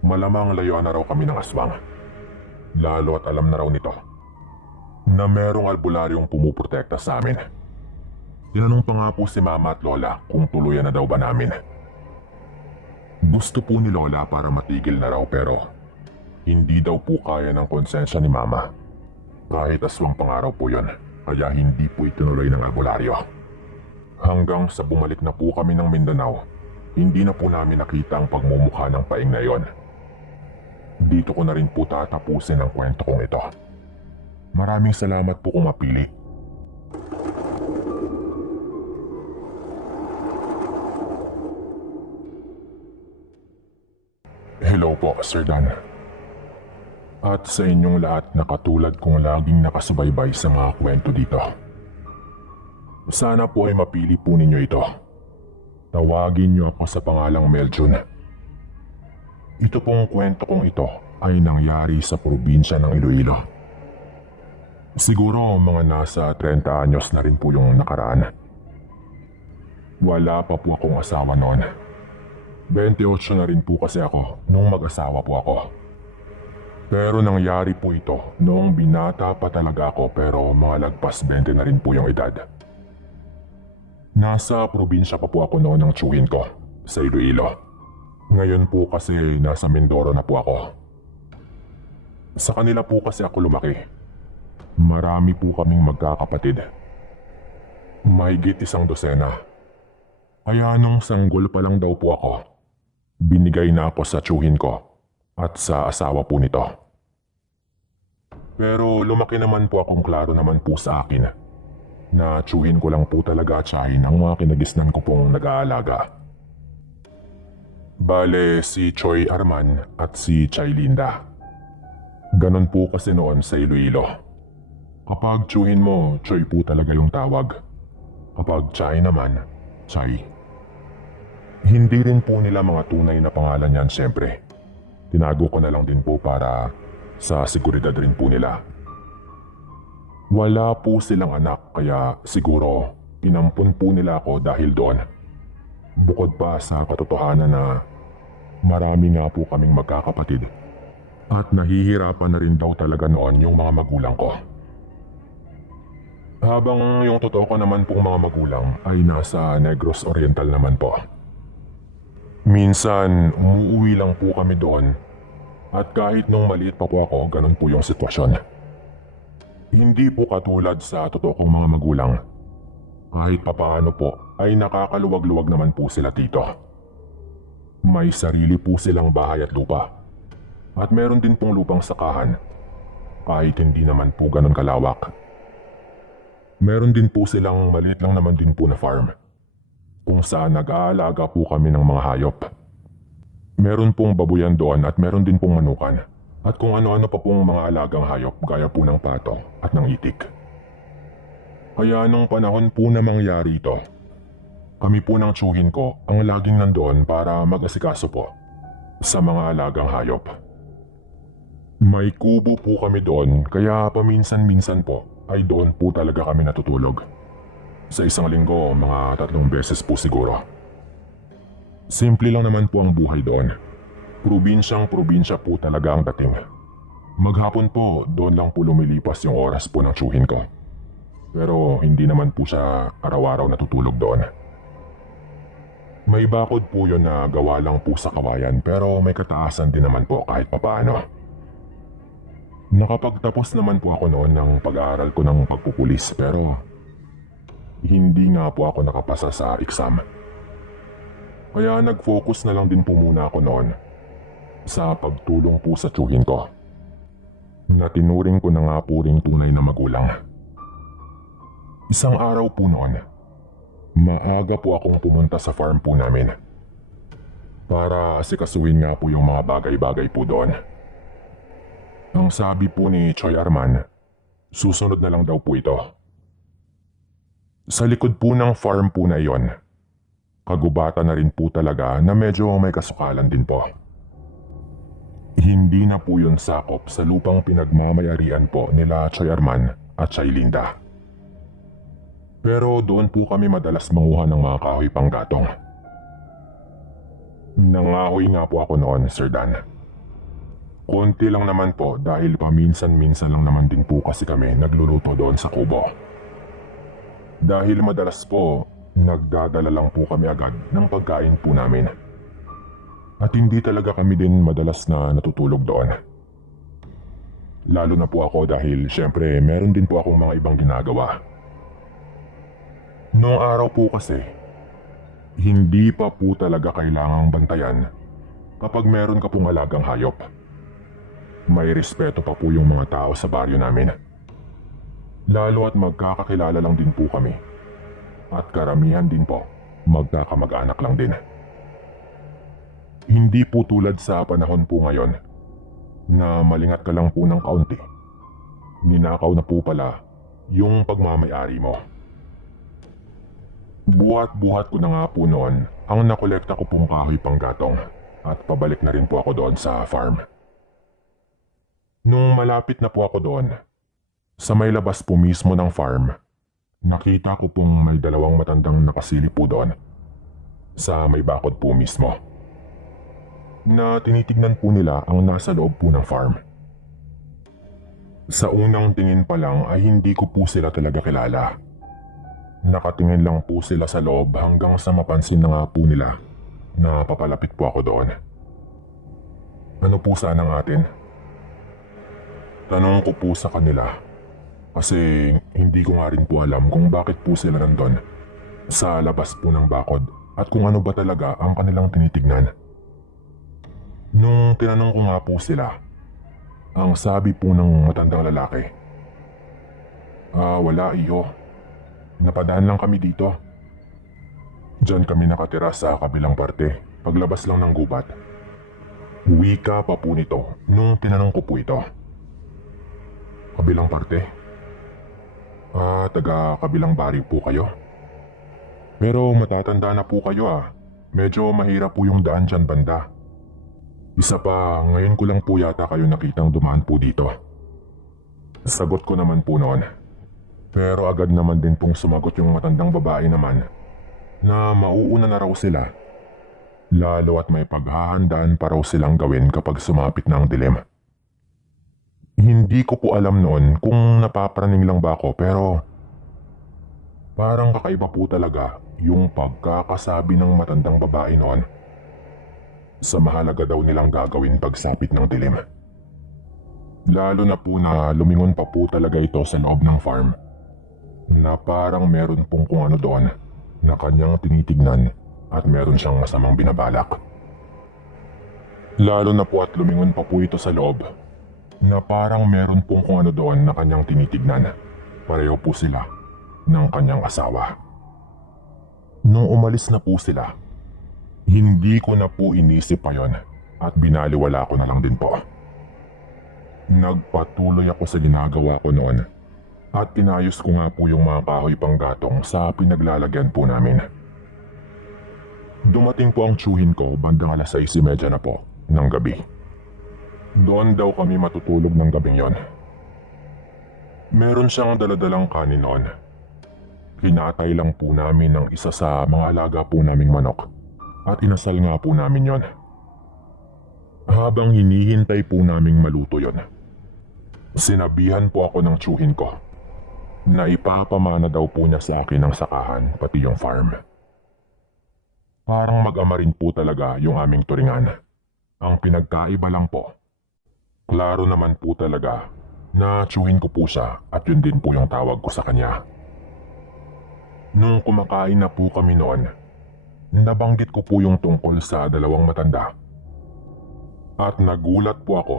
Malamang layuan na raw kami ng aswang. Lalo at alam na raw nito na merong albularyong pumuprotekta sa amin. Tinanong pa nga po si Mama at Lola kung tuluyan na daw ba namin. Gusto po ni Lola para matigil na raw pero hindi daw po kaya ng konsensya ni Mama. Kahit aswang pangaraw po yun, kaya hindi po itinuloy ng albularyo. Hanggang sa bumalik na po kami ng Mindanao, hindi na po namin nakita ang pagmumukha ng paing na yon. Dito ko na rin po tatapusin ang kwento kong ito. Maraming salamat po kung mapili. Hello po, Sir Dan. At sa inyong lahat na katulad kong laging nakasubaybay sa mga kwento dito. Sana po ay mapili po ninyo ito. Tawagin niyo ako sa pangalang Meljun. Ito pong kwento kong ito ay nangyari sa probinsya ng Iloilo. Siguro mga nasa 30 anyos na rin po yung nakaraan. Wala pa po akong asawa noon. 28 na rin po kasi ako nung mag-asawa po ako. Pero nangyari po ito noong binata pa talaga ako pero mga lagpas 20 na rin po yung edad. Nasa probinsya pa po ako noon ng tiyuhin ko sa Iloilo. Ngayon po kasi nasa Mindoro na po ako. Sa kanila po kasi ako lumaki. Marami po kaming magkakapatid. Mahigit 100. Kaya nung sanggol pa lang daw po ako, binigay na ako sa tiyuhin ko at sa asawa po nito. Pero lumaki naman po akong klaro naman po sa akin na tiyuhin ko lang po talaga tsahin ang mga kinagisnan ko pong nag-aalaga. Bale si Choy Arman at si Chay Linda. Ganon po kasi noon sa Iloilo. Kapag tiyuhin mo, Choy po talaga yung tawag. Kapag Chay naman, Chay. Hindi rin po nila mga tunay na pangalan yan siyempre. Tinago ko na lang din po para sa seguridad rin po nila. Wala po silang anak kaya siguro inampun po nila ako dahil doon. Bukod pa sa katotohanan na marami nga po kaming magkakapatid at nahihirapan na rin daw talaga noon yung mga magulang ko. Habang yung totoo ko naman pong mga magulang ay nasa Negros Oriental naman po. Minsan umuwi lang po kami doon at kahit nung maliit pa po ako, ganun po yung sitwasyon. Hindi po katulad sa totoo kong mga magulang. Kahit papaano po ay nakakaluwag-luwag naman po sila dito. May sarili po silang bahay at lupa. At meron din pong lupang sakahan. Kahit hindi naman po ganun kalawak. Meron din po silang maliit lang naman din po na farm. Kung saan nag-aalaga po kami ng mga hayop. Meron pong babuyan doon at meron din pong manukan. At kung ano-ano pa pong mga alagang hayop gaya po ng pato at ng itik. Kaya nung panahon po na mangyari ito, kami po ng tiyuhin ko ang laging nandoon para mag-asikaso po sa mga alagang hayop. May kubo po kami doon kaya paminsan-minsan po ay doon po talaga kami natutulog. Sa isang linggo, mga 3 beses po siguro. Simple lang naman po ang buhay doon. Probinsyang-probinsya po talaga ang dating. Maghapon po, doon lang po lumilipas yung oras po ng tiyuhin ko. Pero hindi naman po siya araw-araw natutulog doon. May bakod po yun na gawa lang po sa kawayan pero may kataasan din naman po kahit papaano. Nakapagtapos naman po ako noon ng pag-aaral ko ng pagpupulis pero hindi nga po ako nakapasa sa exam. Kaya nag-focus na lang din po muna ako noon sa pagtulong po sa tiyuhin ko. Na tinuring ko na nga po ring tunay na magulang. Isang araw po noon, maaga po akong pumunta sa farm po namin. Para asikasuhin nga po yung mga bagay-bagay po doon. Ang sabi po ni Choy Arman, susunod na lang daw po ito. Sa likod po ng farm po na iyon, kagubatan na rin po talaga na medyo may kasukalan din po. Hindi na po yun sakop sa lupang pinagmamayarian po nila Choy Arman at Choy Linda. Pero doon po kami madalas manguha ng mga kahoy panggatong. Nangahoy nga po ako noon, Sir Dan. Konti lang naman po dahil paminsan-minsan lang naman din po kasi kami nagluluto doon sa kubo. Dahil madalas po, nagdadala lang po kami agad ng pagkain po namin. At hindi talaga kami din madalas na natutulog doon. Lalo na po ako dahil syempre meron din po akong mga ibang ginagawa. Noong araw po kasi, hindi pa po talaga kailangang bantayan kapag meron ka pong alagang hayop. May respeto pa po yung mga tao sa baryo namin. Lalo at magkakakilala lang din po kami. At karamihan din po, magkakamag-anak lang din. Hindi po tulad sa panahon po ngayon na malingat ka lang po ng kaunti. Ninakaw na po pala yung pagmamayari mo. Buhat-buhat ko na nga po noon ang nakolekta ko pong kahoy panggatong at pabalik na rin po ako doon sa farm. Nung malapit na po ako doon, sa may labas po mismo ng farm, nakita ko pong may dalawang matandang nakasilip po doon. Sa may bakod po mismo. Na tinitignan po nila ang nasa loob po ng farm. Sa unang tingin pa lang ay hindi ko po sila talaga kilala. Nakatingin lang po sila sa loob hanggang sa mapansin na nga po nila na papalapit po ako doon. Ano po sana ang atin? Tanong ko po sa kanila kasi hindi ko nga rin po alam kung bakit po sila nandun sa labas po ng bakod at kung ano ba talaga ang kanilang tinitignan. Nung tinanong ko nga po sila, ang sabi po ng matandang lalaki, wala iyo. Napadaan lang kami dito. Diyan kami nakatira sa kabilang parte, paglabas lang ng gubat. Wika pa po nito nung tinanong ko po ito. Kabilang parte? Taga kabilang baryo po kayo? Pero matatanda na po kayo Medyo mahirap po yung daan dyan banda. Isa pa, ngayon ko lang po yata kayo nakitang dumaan po dito. Sagot ko naman po noon. Pero agad naman din pong sumagot yung matandang babae naman na mauuna na raw sila. Lalo at may paghahandaan pa raw silang gawin kapag sumapit na ang dilim. Hindi ko po alam noon kung napapraning lang ba ako pero parang kakaiba po talaga yung pagkakasabi ng matandang babae noon. Sa mahalaga daw nilang gagawin pagsapit ng dilim. Lalo na po na lumingon pa po talaga ito sa loob ng farm. Na parang meron pong kung ano doon na kanyang tinitignan at meron siyang masamang binabalak. Lalo na po at lumingon pa po ito sa loob na parang meron pong kung ano doon na kanyang tinitignan. Pareho po sila ng kanyang asawa. Nung umalis na po sila, hindi ko na po inisip pa yon at binaliwala ko na lang din po. Nagpatuloy ako sa ginagawa ko noon at inayos ko nga po yung mga kahoy panggatong sa pinaglalagyan po namin. Dumating po ang tsuhin ko bandang 6:30 na po ng gabi. Doon daw kami matutulog ng gabing yon. Meron siyang daladalang kanin noon. Hinatay lang po namin ng isa sa mga alaga po naming manok at inasal nga po namin yon. Habang hinihintay po naming maluto yon, sinabihan po ako ng tsuhin ko na ipapamana daw po niya sa akin ang sakahan pati yung farm. Parang mag-ama rin po talaga yung aming turingan. Ang pinagkaiba lang po, klaro naman po talaga na tsuhin ko po siya at yun din po yung tawag ko sa kanya. Nung kumakain na po kami noon, nabanggit ko po yung tungkol sa dalawang matanda. At nagulat po ako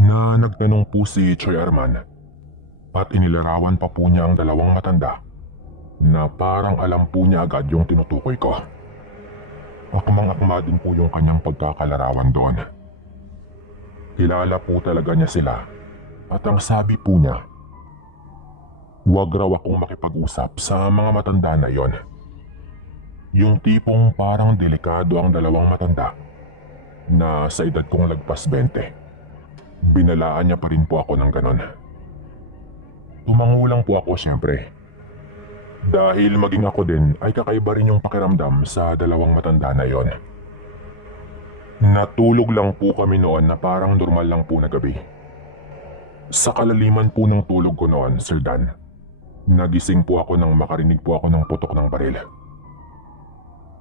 na nagtanong po si Choy Arman at inilarawan pa po niya ang dalawang matanda na parang alam po niya agad yung tinutukoy ko. Akmang-akma din po yung kanyang pagkakalarawan doon. Kilala po talaga niya sila at ang sabi po niya, Huwag raw akong makipag-usap sa mga matanda na iyon. Yung tipong parang delikado ang dalawang matanda na sa edad kong lagpas 20. Binalaan niya pa rin po ako ng ganon. Tumangulang po ako siyempre. Dahil maging ako din ay kakaiba rin yung pakiramdam sa dalawang matanda na iyon. Natulog lang po kami noon na parang normal lang po na gabi. Sa kalaliman po ng tulog ko noon, Sir Dan, nagising po ako nang makarinig po ako ng putok ng baril.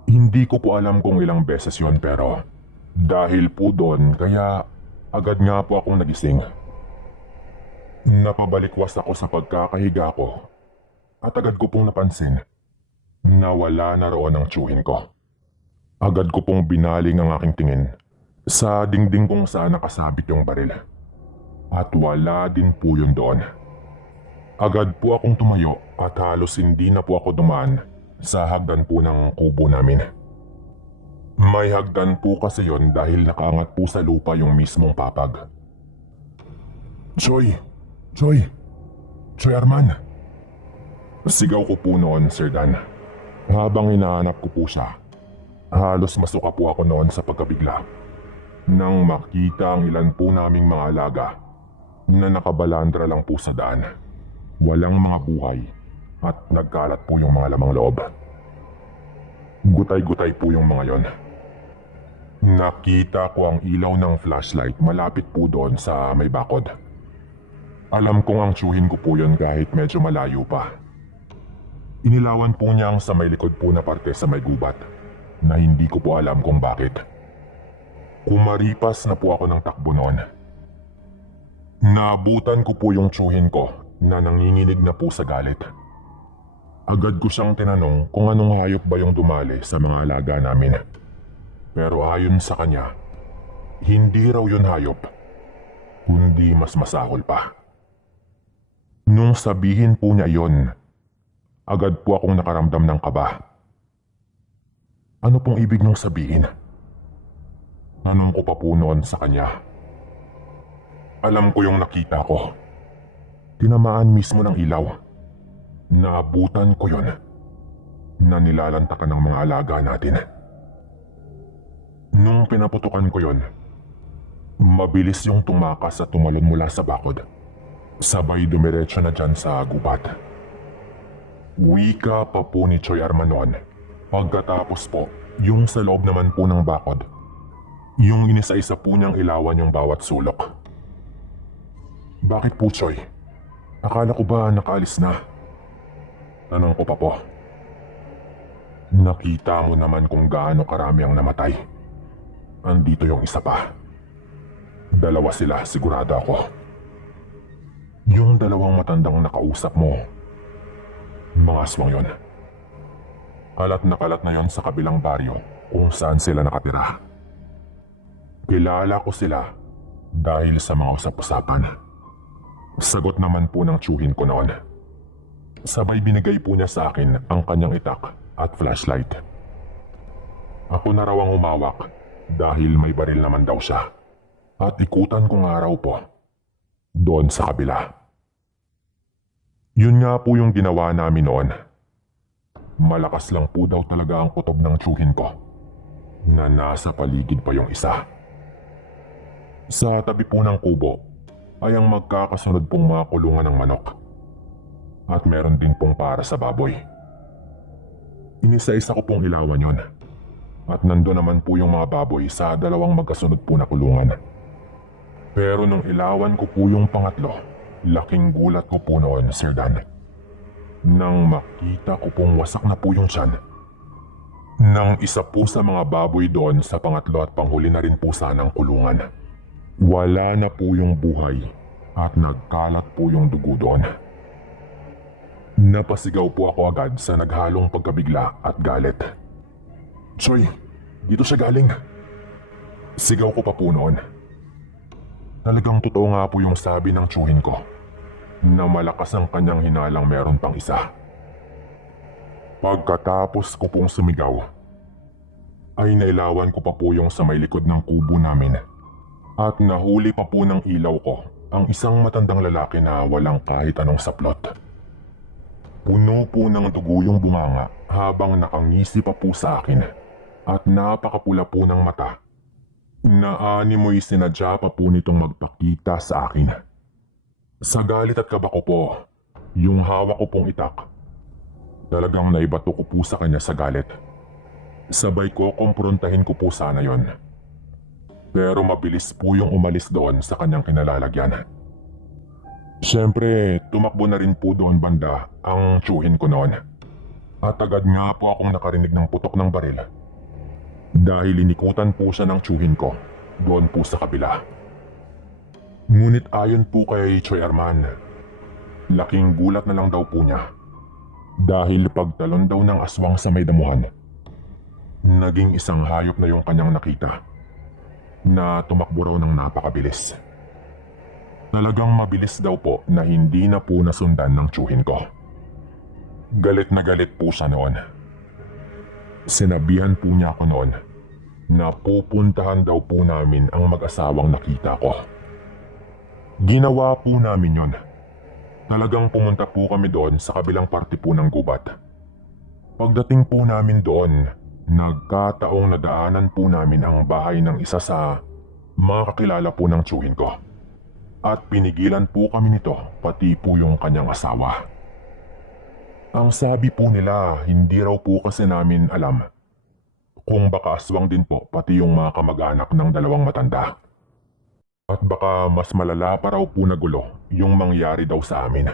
Hindi ko po alam kung ilang beses yon pero dahil po doon kaya agad nga po akong nagising. Napabalikwas ako sa pagkakahiga ko at agad ko pong napansin na wala na roon ang tiyuhin ko. Agad ko pong binaling ang aking tingin sa dingding kung saan nakasabit yung baril. At wala din po yun doon. Agad po akong tumayo at halos hindi na po ako dumaan sa hagdan po ng kubo namin. May hagdan po kasi yon dahil nakaangat po sa lupa yung mismong papag. Choy! Choy! Choy Arman! Sigaw ko po noon, Sir Dan. Habang hinahanap ko po siya, halos masuka po ako noon sa pagkabigla nang makita ang ilan po naming mga alaga na nakabalandra lang po sa daan. Walang mga buhay at nagkalat po yung mga lamang loob. Gutay-gutay po yung mga yon. Nakita ko ang ilaw ng flashlight malapit po doon sa may bakod. Alam kong ang tiyuhin ko po yun kahit medyo malayo pa. Inilawan po niya ang sa may likod po na parte sa may gubat na hindi ko po alam kung bakit. Kumaripas na po ako ng takbo noon. Naabutan ko po yung tiyuhin ko na nanginginig na po sa galit. Agad ko siyang tinanong kung anong hayop ba yung dumali sa mga alaga namin. Pero ayon sa kanya, hindi raw yun hayop, kundi mas masahol pa. Nung sabihin po niya yon, agad po akong nakaramdam ng kaba. Ano pong ibig niyong sabihin? Tanong ko pa po noon sa kanya. Alam ko yung nakita ko. Tinamaan mismo ng ilaw. Naabutan ko yon na nilalantakan ng mga alaga natin. Nung pinaputukan ko yon, mabilis yung tumakas at tumalon mula sa bakod. Sabay dumiretso na dyan sa gubat. Wika pa po ni Choy Arman noon. Pagkatapos po, yung sa loob naman po ng bakod, yung inisa-isa po niyang ilawan yung bawat sulok. Bakit po, Choy? Akala ko ba nakaalis na? Tanong ko pa po. Nakita mo naman kung gaano karami ang namatay. Andito yung isa pa. Dalawa sila, sigurado ako. Yung dalawang matandang nakausap mo, mga aswang yon. Kalat na yon sa kabilang baryo kung saan sila nakatira. Kilala ko sila dahil sa mga usap-usapan. Sagot naman po ng tiyuhin ko noon. Sabay binigay po niya sa akin ang kanyang itak at flashlight. Ako na raw ang humawak dahil may baril naman daw siya. At ikutan ko nga raw po doon sa kabila. Yun nga po yung ginawa namin noon. Malakas lang po daw talaga ang kutob ng tiyuhin ko na nasa paligid pa yung isa. Sa tabi po ng kubo ay ang magkakasunod pong mga kulungan ng manok. At meron din pong para sa baboy. Inisa-isa ko pong ilawan yon. At nandun naman po yung mga baboy sa dalawang magkasunod po na kulungan. Pero nung ilawan ko po yung pangatlo, laking gulat ko po noon, Sir Dan. Nang makita ko pong wasak na po yung tiyan. Nang isa po sa mga baboy doon sa pangatlo at panghuli na rin po sanang kulungan. Wala na po yung buhay at nagkalat po yung dugo doon. Napasigaw po ako agad sa naghalong pagkabigla at galit. Choy, dito siya galing. Sigaw ko pa po noon. Talagang totoo nga po yung sabi ng tiyuhin ko na malakas ang kanyang hinalang meron pang isa. Pagkatapos ko pong sumigaw, ay nailawan ko pa po yung sa may likod ng kubo namin. At nahuli pa po ng ilaw ko ang isang matandang lalaki na walang kahit anong saplot. Puno po ng dugo yung bunganga habang nakangisi pa po sa akin at napakapula po ng mata. Naanimoy sinadya pa po nitong magpakita sa akin. Sa galit at kaba ko po, yung hawak ko pong itak, talagang naibato ko po sa kanya sa galit. Sabay ko kumprontahin ko po sana yon. Pero mabilis po yung umalis doon sa kanyang kinalalagyan. Siyempre, tumakbo na rin po doon banda ang tiyuhin ko noon. At agad nga po akong nakarinig ng putok ng baril. Dahil inikutan po siya ng tiyuhin ko doon po sa kabila. Ngunit ayon po kay Choy Arman, laking gulat na lang daw po niya. Dahil pagtalon daw ng aswang sa may damuhan, naging isang hayop na yung kanyang nakita na tumakbo raw ng napakabilis. Talagang mabilis daw po na hindi na po nasundan ng tiyuhin ko. Galit na galit po siya noon. Sinabihan po niya ako noon na pupuntahan daw po namin ang mag-asawang nakita ko. Ginawa po namin yon. Talagang pumunta po kami doon sa kabilang parte po ng gubat. Pagdating po namin doon, nagkataong nadaanan po namin ang bahay ng isa sa mga kakilala po ng tiyuhin ko. At pinigilan po kami nito, pati po yung kanyang asawa. Ang sabi po nila, hindi raw po kasi namin alam kung baka aswang din po pati yung mga kamag-anak ng dalawang matanda. At baka mas malala pa raw po na gulo yung mangyari daw sa amin.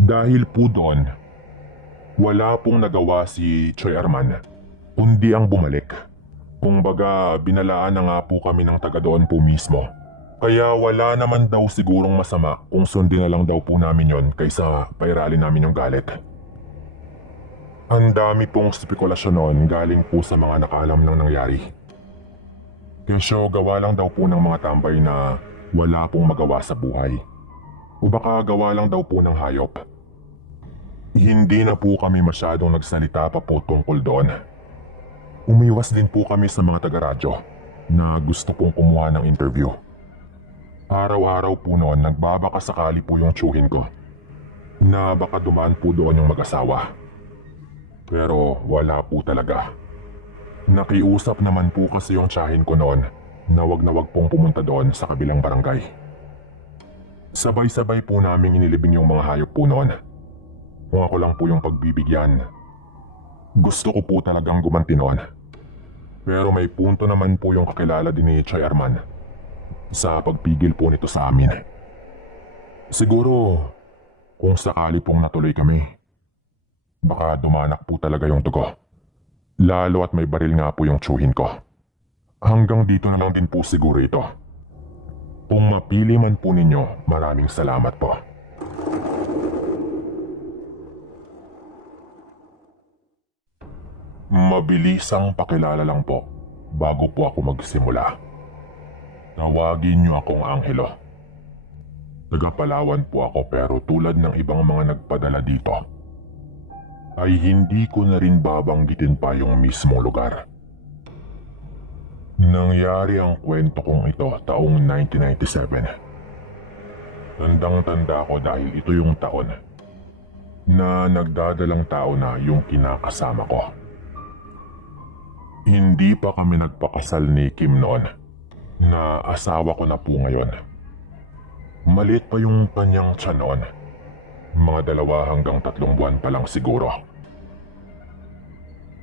Dahil po doon, wala pong nagawa si Choy Arman, kundi ang bumalik. Kumbaga, binalaan na nga po kami ng taga doon po mismo. Kaya wala naman daw sigurong masama kung sundin na lang daw po namin yon kaysa pairali namin yung galit. Ang dami pong spekulasyon noon galing po sa mga nakaalam ng nangyari. Kesyo gawa lang daw po ng mga tambay na wala pong magawa sa buhay. O baka gawa lang daw po ng hayop. Hindi na po kami masyadong nagsalita pa po tungkol doon. Umiwas din po kami sa mga taga-radyo na gusto pong kumuha ng interview. Araw-araw po noon nagbabaka sakali po yung tiyuhin ko na baka dumaan po doon yung mag-asawa. Pero wala po talaga. Nakiusap naman po kasi yung tiyahin ko noon na wag pong pumunta doon sa kabilang barangay. Sabay-sabay po naming inilibing yung mga hayop po noon. Kung ako lang po yung pagbibigyan. Gusto ko po talagang gumanti noon. Pero may punto naman po yung kakilala din ni Choy Arman sa pagpigil po nito sa amin. Siguro, kung sakali pong natuloy kami, baka dumanak po talaga yung dugo. Lalo at may baril nga po yung tiyuhin ko. Hanggang dito na lang din po siguro ito. Kung mapili man po ninyo, maraming salamat po. Mabilisang pakilala lang po bago po ako magsimula. Tawagin niyo akong Angelo. Taga Palawan po ako pero tulad ng ibang mga nagpadala dito, ay hindi ko na rin babanggitin pa yung mismong lugar. Nangyari ang kwento kong ito taong 1997. Tandang-tanda ko dahil ito yung taon na nagdadalang tao na yung kinakasama ko. Hindi pa kami nagpakasal ni Kim noon. Na asawa ko na po ngayon. Maliit pa yung kanyang tiyan noon. Mga 2 hanggang 3 buwan pa lang siguro.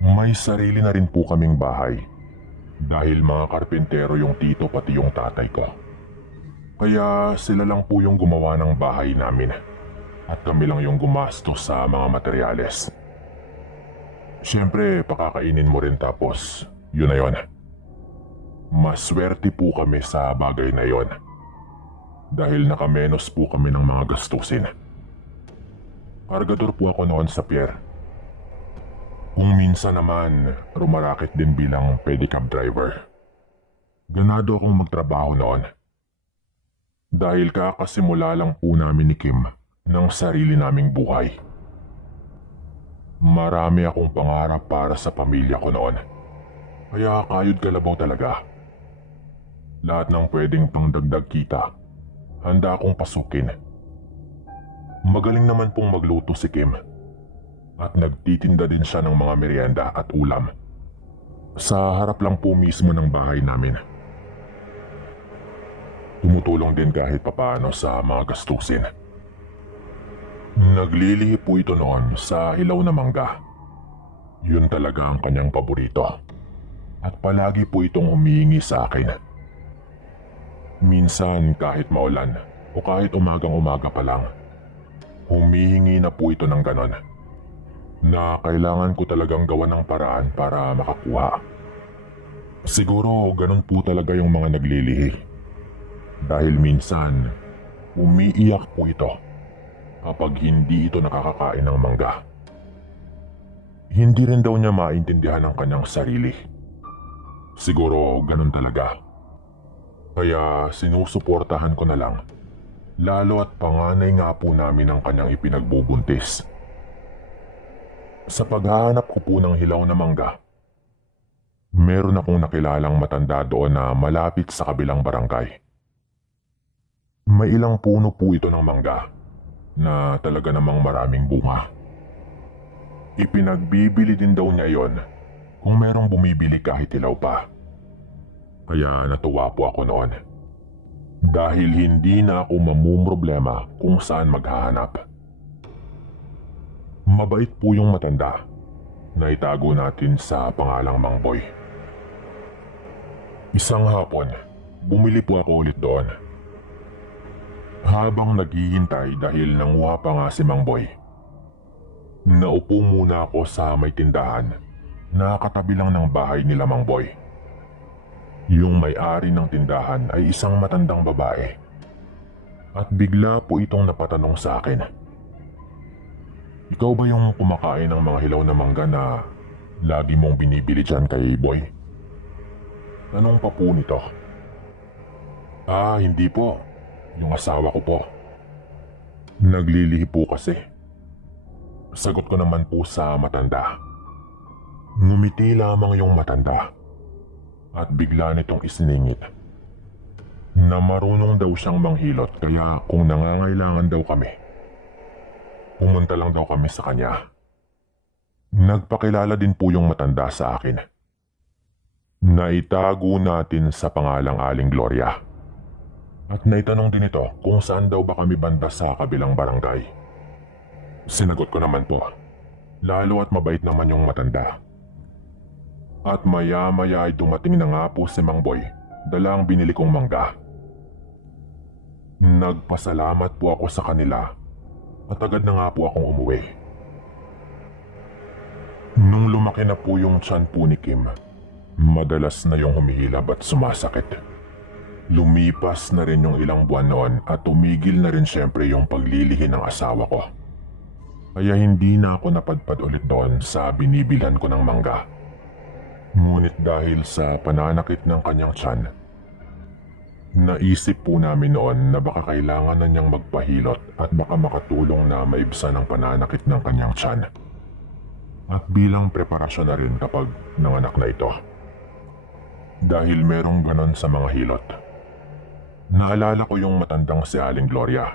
May sarili na rin po kaming bahay. Dahil mga karpintero yung tito pati yung tatay ko. Kaya sila lang po yung gumawa ng bahay namin. At kami lang yung gumastos sa mga materyales. Siyempre, pakakainin mo rin tapos yun na yun. Maswerte po kami sa bagay na yon. Dahil nakamenos po kami ng mga gastusin. Kargador po ako noon sa pier. Kung minsan naman, rumarakit din bilang pedicab driver. Ganado akong magtrabaho noon. Dahil kakasimula lang po namin ni Kim ng sarili naming buhay. Marami akong pangarap para sa pamilya ko noon. Kaya kayod kalabaw talaga. Lahat ng pwedeng pangdagdag kita, handa akong pasukin. Magaling naman pong magluto si Kim at nagtitinda din siya ng mga merienda at ulam. Sa harap lang po mismo ng bahay namin. Tumutulong din kahit papaano sa mga gastusin. Naglilihi po ito noon sa hilaw na mangga. Yun talaga ang kanyang paborito. At palagi po itong humihingi sa akin. Minsan kahit maulan o kahit umagang-umaga pa lang, humihingi na po ito ng ganon. Na kailangan ko talagang gawan ng paraan para makakuha. Siguro ganun po talaga yung mga naglilihi. Dahil minsan, umiiyak po ito kapag hindi ito nakakakain ng mangga. Hindi rin daw niya maintindihan ang kanyang sarili. Siguro ganun talaga. Kaya sinusuportahan ko na lang. Lalo at panganay nga po namin ang kanyang ipinagbubuntis. Sa paghahanap ko po ng hilaw na mangga, meron akong nakilalang matanda doon na malapit sa kabilang barangay. May ilang puno po ito ng mangga na talaga namang maraming bunga. Ipinagbibili din daw niya yon kung merong bumibili kahit hilaw pa. Kaya natuwa po ako noon. Dahil hindi na ako mamumroblema kung saan maghahanap. Mabait po yung matanda na itago natin sa pangalang Mang Boy. Isang hapon, bumili po ako ulit doon. Habang naghihintay dahil nanguha pa nga si Mang Boy, naupo muna ako sa may tindahan na katabi lang ng bahay nila Mang Boy. Yung may-ari ng tindahan ay isang matandang babae. At bigla po itong napatanong sa akin. Ikaw ba yung kumakain ng mga hilaw na mangga na lagi mong binibili dyan kay Boy? Tanong pa po nito. Hindi po. Yung asawa ko po. Naglilihi po kasi. Sagot ko naman po sa matanda. Ngumiti lamang yung matanda. At bigla nitong isiningit na marunong daw siyang manghilot, kaya kung nangangailangan daw kami, pumunta lang daw kami sa kanya. Nagpakilala din po yung matanda sa akin. Naitago natin sa pangalang Aling Gloria. At naitanong din ito kung saan daw ba kami banda sa kabilang barangay. Sinagot ko naman po, lalo at mabait naman yung matanda. At maya-maya ay dumating na nga po si Mang Boy, dala ang binili kong mangga. Nagpasalamat po ako sa kanila at agad na nga po akong umuwi. Nung lumaki na po yung tiyan po ni Kim, madalas na yung humihilab at sumasakit. Lumipas na rin yung ilang buwan noon at tumigil na rin syempre yung paglilihi ng asawa ko. Kaya hindi na ako napadpad ulit doon sa binibilan ko ng mangga. Ngunit dahil sa pananakit ng kanyang tiyan, naisip po namin noon na baka kailangan na niyang magpahilot at baka makatulong na maibsan ang pananakit ng kanyang tiyan. At bilang preparasyon na rin kapag nanganak na ito. Dahil merong ganon sa mga hilot. Naalala ko yung matandang si Aling Gloria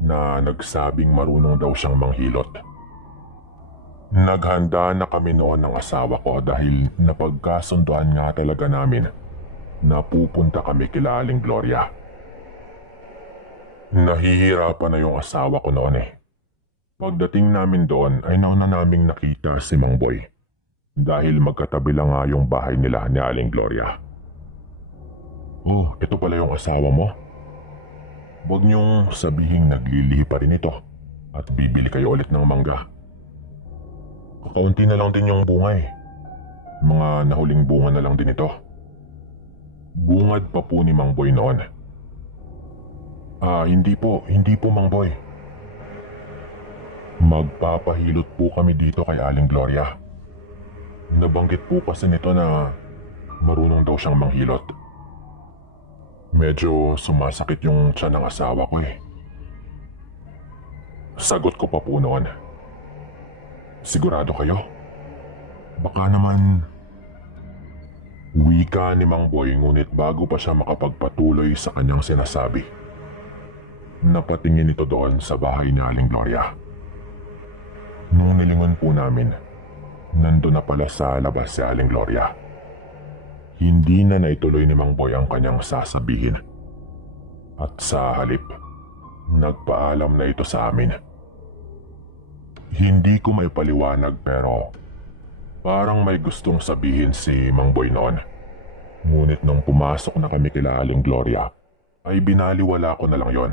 na nagsabing marunong daw siyang manghilot. Naghanda na kami noon ng asawa ko dahil napagkasunduan nga talaga namin na pupunta kami kila Aling Gloria. Nahihirapan na yung asawa ko noon eh. Pagdating namin doon ay nauna naming nakita si Mang Boy dahil magkatabi lang nga yung bahay nila ni Aling Gloria. Oh, ito pala yung asawa mo? Huwag niyong sabihing naglilihi pa rin ito at bibili kayo ulit ng mangga. Kakaunti na lang din yung bunga eh. Mga nahuling bunga na lang din ito. Bungad pa po ni Mang Boy noon. Hindi po Mang Boy. Magpapahilot po kami dito kay Aling Gloria. Nabanggit po kasi nito na marunong daw siyang manghilot. Medyo sumasakit yung tiyan ng asawa ko eh. Sagot ko pa po noon. Sigurado kayo? Baka naman... Wika ni Mang Boy ngunit bago pa siya makapagpatuloy sa kanyang sinasabi, Napatingin ito doon sa bahay ni Aling Gloria. Nung nilingon po namin, nandun na pala sa labas si Aling Gloria. Hindi na naituloy ni Mang Boy ang kanyang sasabihin. At sa halip, nagpaalam na ito sa amin. Hindi ko maipaliwanag pero parang may gustong sabihin si Mang Boy noon. Ngunit nung pumasok na kami kila Aling Gloria, ay binaliwala ko na lang yon.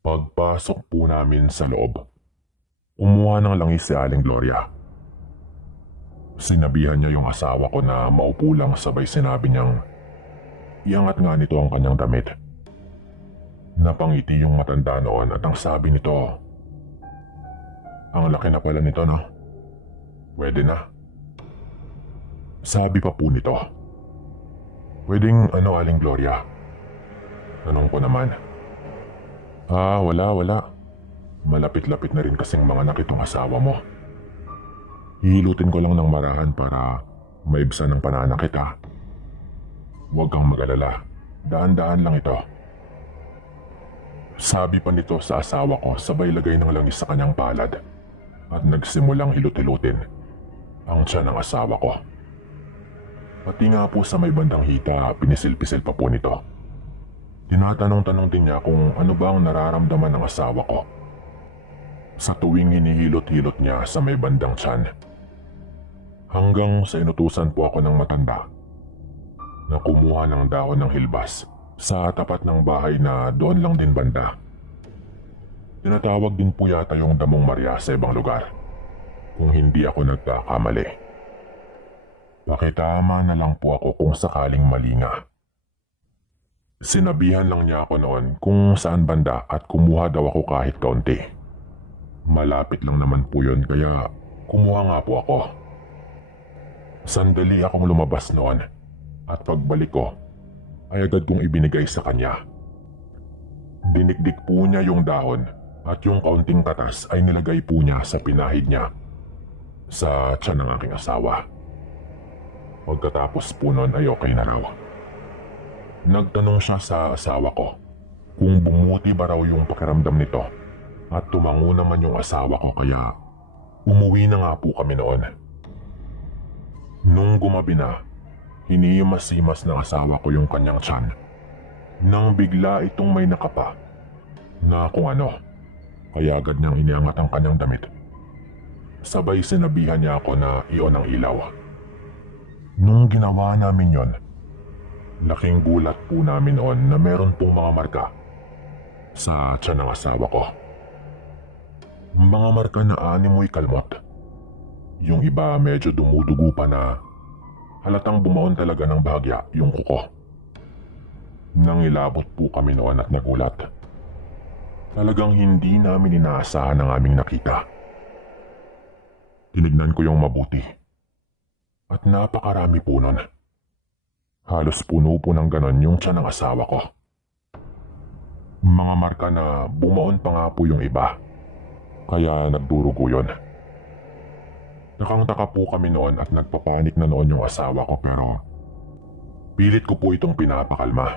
Pagpasok po namin sa loob, kumuha ng langis si Aling Gloria. Sinabihan niya yung asawa ko na maupo lang, sabay sinabi niyang iangat nga nito ang kanyang damit. Napangiti yung matanda noon at ang sabi nito, "Ang laki na pala nito, no? Pwede na." Sabi pa po nito, "Pwedeng ano, Aling Gloria?" Tanong ko naman. Wala. Malapit-lapit na rin kasing mga anak itong asawa mo. Hihilutin ko lang ng marahan para maibsan ng pananakit, ha. Huwag kang mag-alala. Daan-daan lang ito. Sabi pa nito sa asawa ko, sabay lagay ng langis sa kanyang palad at nagsimulang hilot-hilutin ang tiyan ng asawa ko. Pati nga po sa may bandang hita, pinisil-pisil pa po nito. Tinatanong-tanong din niya kung ano ba ang nararamdaman ng asawa ko sa tuwing hinihilot-hilot niya sa may bandang tiyan. Hanggang sa inutusan po ako ng matanda na kumuha ng dahon ng hilbas sa tapat ng bahay na doon lang din banda. Tinatawag din po yata yung Damong Maria sa ibang lugar, kung hindi ako nagkakamali. Pakitama na lang po ako kung sakaling mali nga. Sinabihan lang niya ako noon kung saan banda at kumuha daw ako kahit kaunti. Malapit lang naman po yun kaya kumuha nga po ako. Sandali akong lumabas noon at pagbalik ko ay agad kong ibinigay sa kanya. Dinikdik po niya yung dahon at yung kaunting katas ay nilagay po niya sa pinahid niya sa tiyan ng aking asawa. Pagkatapos po noon ay okay na raw. Nagtanong siya sa asawa ko kung bumuti ba raw yung pakiramdam nito at tumango naman yung asawa ko kaya umuwi na nga po kami noon. Nung gumabi na, hinihimas-himas ng asawa ko yung kanyang tiyan nang bigla itong may nakapa na kung ano, kaya agad niyang iniangat ang kanyang damit. Sabay sinabihan niya ako na iyon ang ilaw. Nung ginawa namin yon, laking gulat po namin noon na meron pong mga marka sa tiyan ng asawa ko. Mga marka na animoy kalmot. Yung iba medyo dumudugo pa na halatang bumaon talaga ng bahagya yung kuko. Nangilabot po kami noon at nagulat. Talagang hindi namin inaasahan ang aming nakita. Tinignan ko yung mabuti. At napakarami po nun. Halos puno po ng ganon yung tiyan ng asawa ko. Mga marka na bumaon pa nga po yung iba. Kaya nagdurugo yun. Takang-taka po kami noon at nagpapanik na noon yung asawa ko pero pilit ko po itong pinapakalma.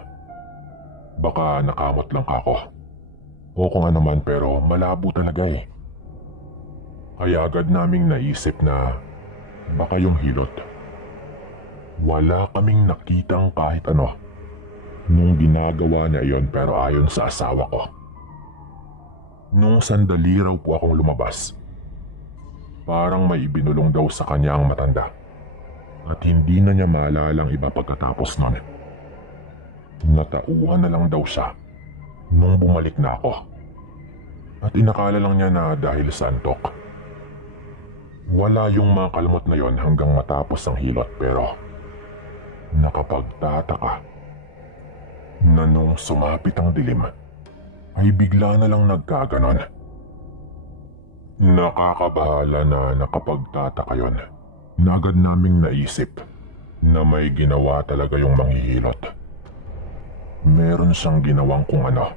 Baka nakamot lang ako. O kung ano man pero malabo talaga eh. Kaya agad naming naisip na baka yung hilot. Wala kaming nakitang kahit ano nung ginagawa niya iyon pero ayon sa asawa ko. Nung sandali raw po akong lumabas, parang may ibinulong daw sa kanya ang matanda at hindi na niya maalalang iba pagkatapos nun. Natauhan na lang daw siya nung bumalik na ako at inakala lang niya na dahil sa antok. Wala yung mga kalmot na yon hanggang matapos ang hilot pero nakapagtataka na nung sumapit ang dilim ay bigla na lang nagkaganon. Nakakabahala na nakapagtataka yon na agad naming naisip na may ginawa talaga yung manghihilot. Meron siyang ginawang kung ano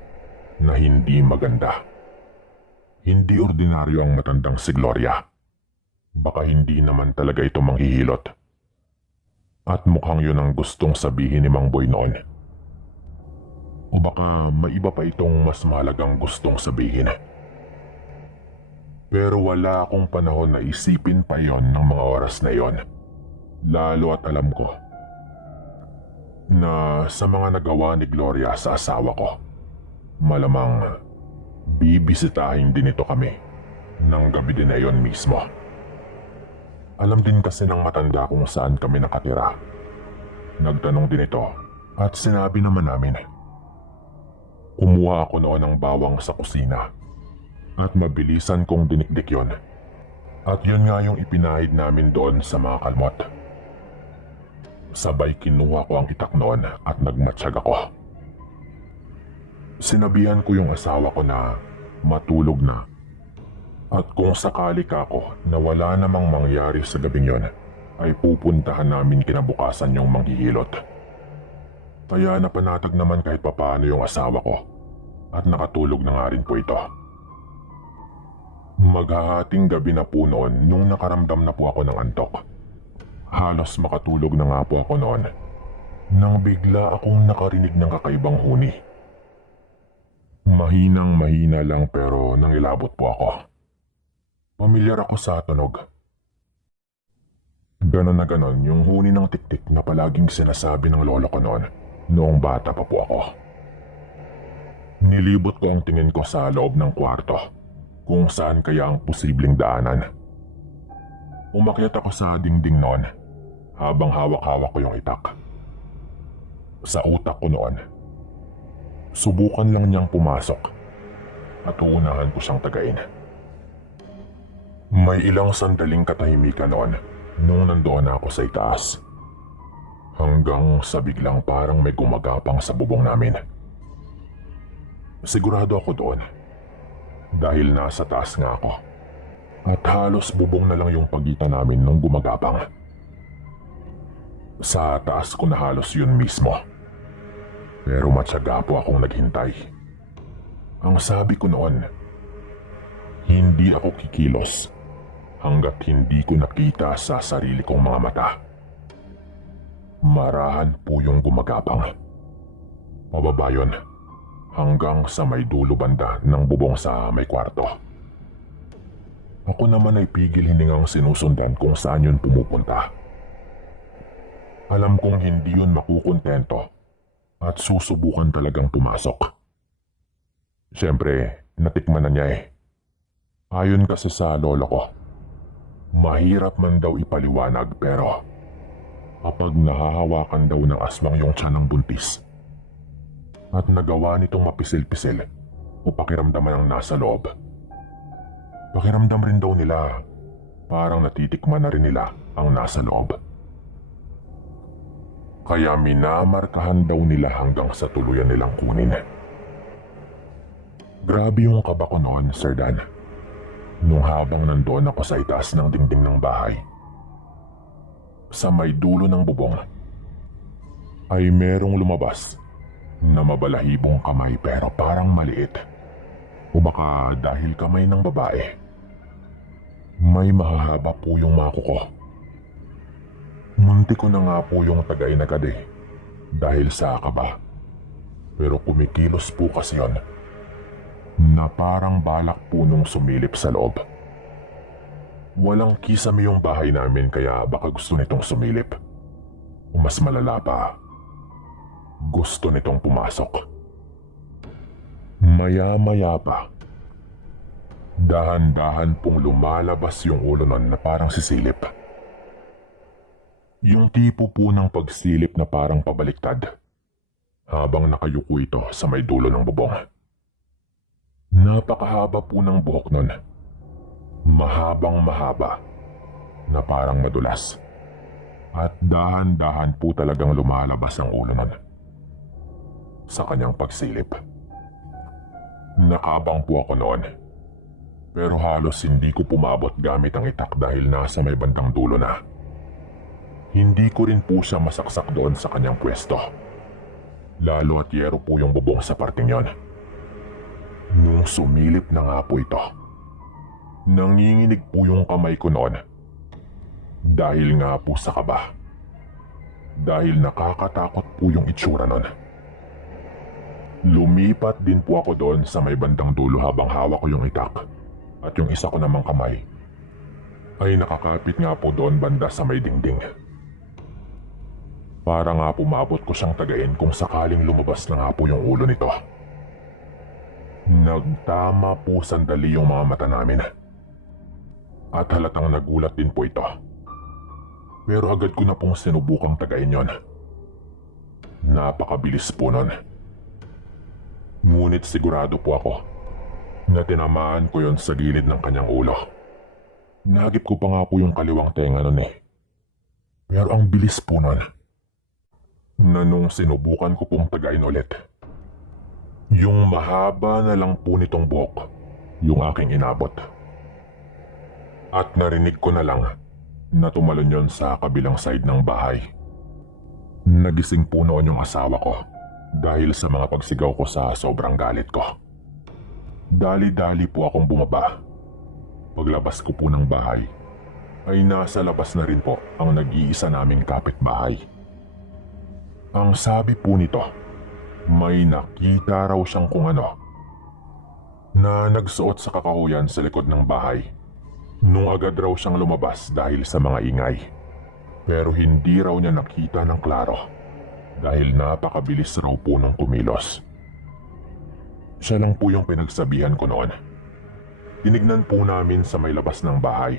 na hindi maganda. Hindi ordinaryo ang matandang si Gloria. Baka hindi naman talaga ito manghihilot. At mukhang yun ang gustong sabihin ni Mang Boy noon. O baka may iba pa itong mas mahalagang gustong sabihin. Pero wala akong panahon na isipin pa yon ng mga oras na yon. Lalo at alam ko na sa mga nagawa ni Gloria sa asawa ko, malamang bibisitahin din ito kami ng gabi din na yon mismo. Alam din kasi ng matanda kung saan kami nakatira. Nagtanong din ito at sinabi naman namin. Kumuha ako noon ng bawang sa kusina at mabilisan kong dinikdik yon. At yun nga yung ipinahid namin doon sa mga kalmot. Sabay kinuha ko ang itak noon at nagmatsyag ako. Sinabihan ko yung asawa ko na matulog na. At kung sakali ka ako na wala namang mangyari sa gabing yon, ay pupuntahan namin kinabukasan yung manghihilot. Kaya napanatag naman kahit papaano yung asawa ko at nakatulog na nga rin po ito. Maghahating gabi na po noon nung nakaramdam na po ako ng antok. Halos makatulog na nga po ako noon nang bigla akong nakarinig ng kakaibang huni. Mahinang-mahina lang pero nangilabot po ako. Pamilyar ako sa tunog. Ganon na ganon yung huni ng tiktik na palaging sinasabi ng lolo ko noong bata pa po ako. Nilibot ko ang tingin ko sa loob ng kwarto kung saan kaya ang posibleng daanan. Umakyat ako sa dingding noon habang hawak-hawak ko yung itak. Sa utak ko noon, subukan lang niyang pumasok at uunahan ko siyang tagain. May ilang sandaling katahimikan noon nung nandoon ako sa itaas. Hanggang sa biglang parang may gumagapang sa bubong namin. Sigurado ako doon dahil nasa taas nga ako. At halos bubong na lang yung pagitan namin nung gumagapang. Sa taas ko na halos yun mismo. Pero matyaga po akong naghintay. Ang sabi ko noon, hindi ako kikilos hanggat hindi ko nakita sa sarili kong mga mata. Marahan po yung gumagapang. Pababa yun hanggang sa may dulo banda ng bubong sa may kwarto. Ako naman ay pigil hiningang sinusundan kung saan yun pumupunta. Alam kong hindi yun makukontento at susubukan talagang pumasok. Siyempre, natikman na niya eh. Ayon kasi sa lolo ko, mahirap man daw ipaliwanag pero kapag nahahawakan daw ng aswang yung tiyan ng buntis at nagawa nitong mapisil-pisil o pakiramdaman ang nasa loob, pakiramdam rin daw nila parang natitikman na rin nila ang nasa loob. Kaya minamarkahan daw nila hanggang sa tuluyan nilang kunin. Grabe yung kaba ko noon, Sir Dan. Nung habang nandoon ako sa itaas ng dingding ng bahay, sa may dulo ng bubong, ay merong lumabas na mabalahibong kamay pero parang maliit. O baka dahil kamay ng babae, may mahahaba po yung mako ko. Munti ko na nga po yung tagay na agad eh, dahil sa kaba. Pero kumikilos po kasi yon na parang balak po nung sumilip sa loob. Walang kisame yung bahay namin kaya baka gusto nitong sumilip. O mas malala pa, gusto nitong pumasok. Maya-maya pa, dahan-dahan pong lumalabas yung ulo nun na parang sisilip. Yung tipo po ng pagsilip na parang pabaliktad habang nakayuko ito sa may dulo ng bubong. Napakahaba po ng buhok nun. Mahabang mahaba na parang madulas. At dahan-dahan po talagang lumalabas ang ulo nun sa kanyang pagsilip. Nakabang po ako noon. Pero halos hindi ko pumabot gamit ang itak dahil nasa may bandang dulo na. Hindi ko rin po siya masaksak doon sa kanyang pwesto. Lalo at yero po yung bubong sa parting yon. Nung sumilip na nga po ito, nanginginig po yung kamay ko noon. Dahil nga po sa kaba. Dahil nakakatakot po yung itsura nun. Lumipat din po ako doon sa may bandang dulo habang hawak ko yung itak at yung isa ko namang kamay ay nakakapit nga po doon banda sa may dingding. Para nga pumabot ko siyang tagain kung sakaling lumabas na nga po yung ulo nito. Nagtama po sandali yung mga mata namin. At halatang nagulat din po ito. Pero agad ko na pong sinubukang tagain yon. Napakabilis po nun. Ngunit sigurado po ako na tinamaan ko yon sa gilid ng kanyang ulo. Nagip ko pa nga po yung kaliwang tenga nun eh. Pero ang bilis po nun na nung sinubukan ko pong tagain ulit, yung mahaba na lang po nitong buhok yung aking inabot. At narinig ko na lang na tumalon yon sa kabilang side ng bahay. Nagising po noon yung asawa ko dahil sa mga pagsigaw ko sa sobrang galit ko. Dali-dali po akong bumaba. Paglabas ko po ng bahay ay nasa labas na rin po ang nag-iisa naming kapitbahay. Ang sabi po nito, may nakita raw siyang kung ano na nagsuot sa kakahuyan sa likod ng bahay nung agad raw siyang lumabas dahil sa mga ingay. Pero hindi raw niya nakita ng klaro dahil napakabilis raw po nung kumilos. Siya lang po yung pinagsabihan ko noon. Tinignan po namin sa may labas ng bahay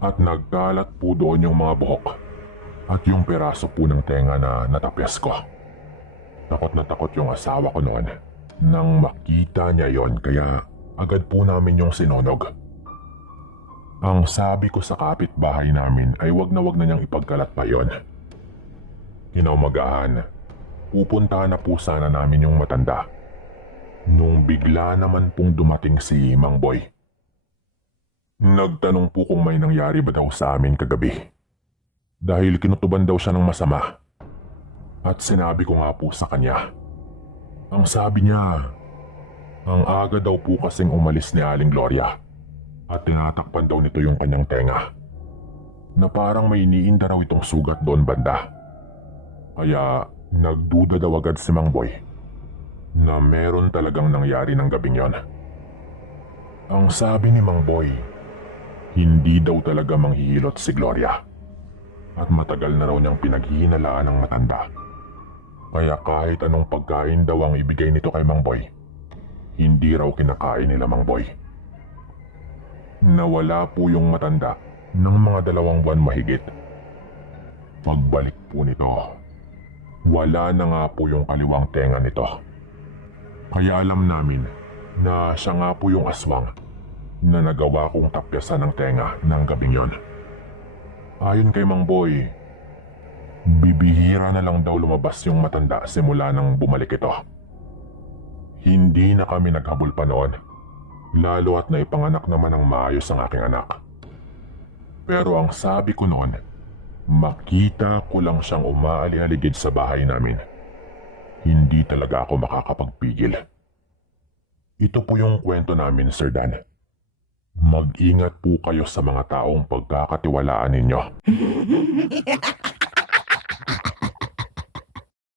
at nagkalat po doon yung mga buhok at yung piraso po ng tenga na natapyas ko. Takot na takot yung asawa ko noon nang makita niya yon, kaya agad po namin yung sinunog. Ang sabi ko sa kapitbahay namin ay wag na niyang ipagkalat pa yon. Kinaumagahan, pupuntahan na po sana namin yung matanda nung bigla naman pong dumating si Mang Boy. Nagtanong po kung may nangyari ba daw sa amin kagabi dahil kinutuban daw siya ng masama. At sinabi ko nga po sa kanya. Ang sabi niya, ang aga daw po kasing umalis ni Aling Gloria at tinatakpan daw nito yung kanyang tenga na parang may iniinda raw itong sugat doon banda. Kaya nagduda daw agad si Mang Boy na meron talagang nangyari ng gabing yon. Ang sabi ni Mang Boy, hindi daw talaga manghihilot si Gloria at matagal na raw niyang pinaghihinalaan ng matanda. Kaya kahit anong pagkain daw ang ibigay nito kay Mang Boy, hindi raw kinakain nila Mang Boy. Nawala po yung matanda ng mga 2 buwan mahigit. Pagbalik po nito, wala na nga po yung kaliwang tenga nito. Kaya alam namin na siya nga po yung aswang na nagawa kong tapyasan ng tenga ng gabing yon. Ayon kay Mang Boy, bibihira na lang daw lumabas yung matanda simula nang bumalik ito. Hindi na kami naghabol pa noon, lalo at naipanganak naman ng maayos ang aking anak. Pero ang sabi ko noon, makita ko lang siyang umaali-aligid sa bahay namin. Hindi talaga ako makakapagpigil. Ito po yung kwento namin, Sir Dan. Mag-ingat po kayo sa mga taong pagkakatiwalaan ninyo.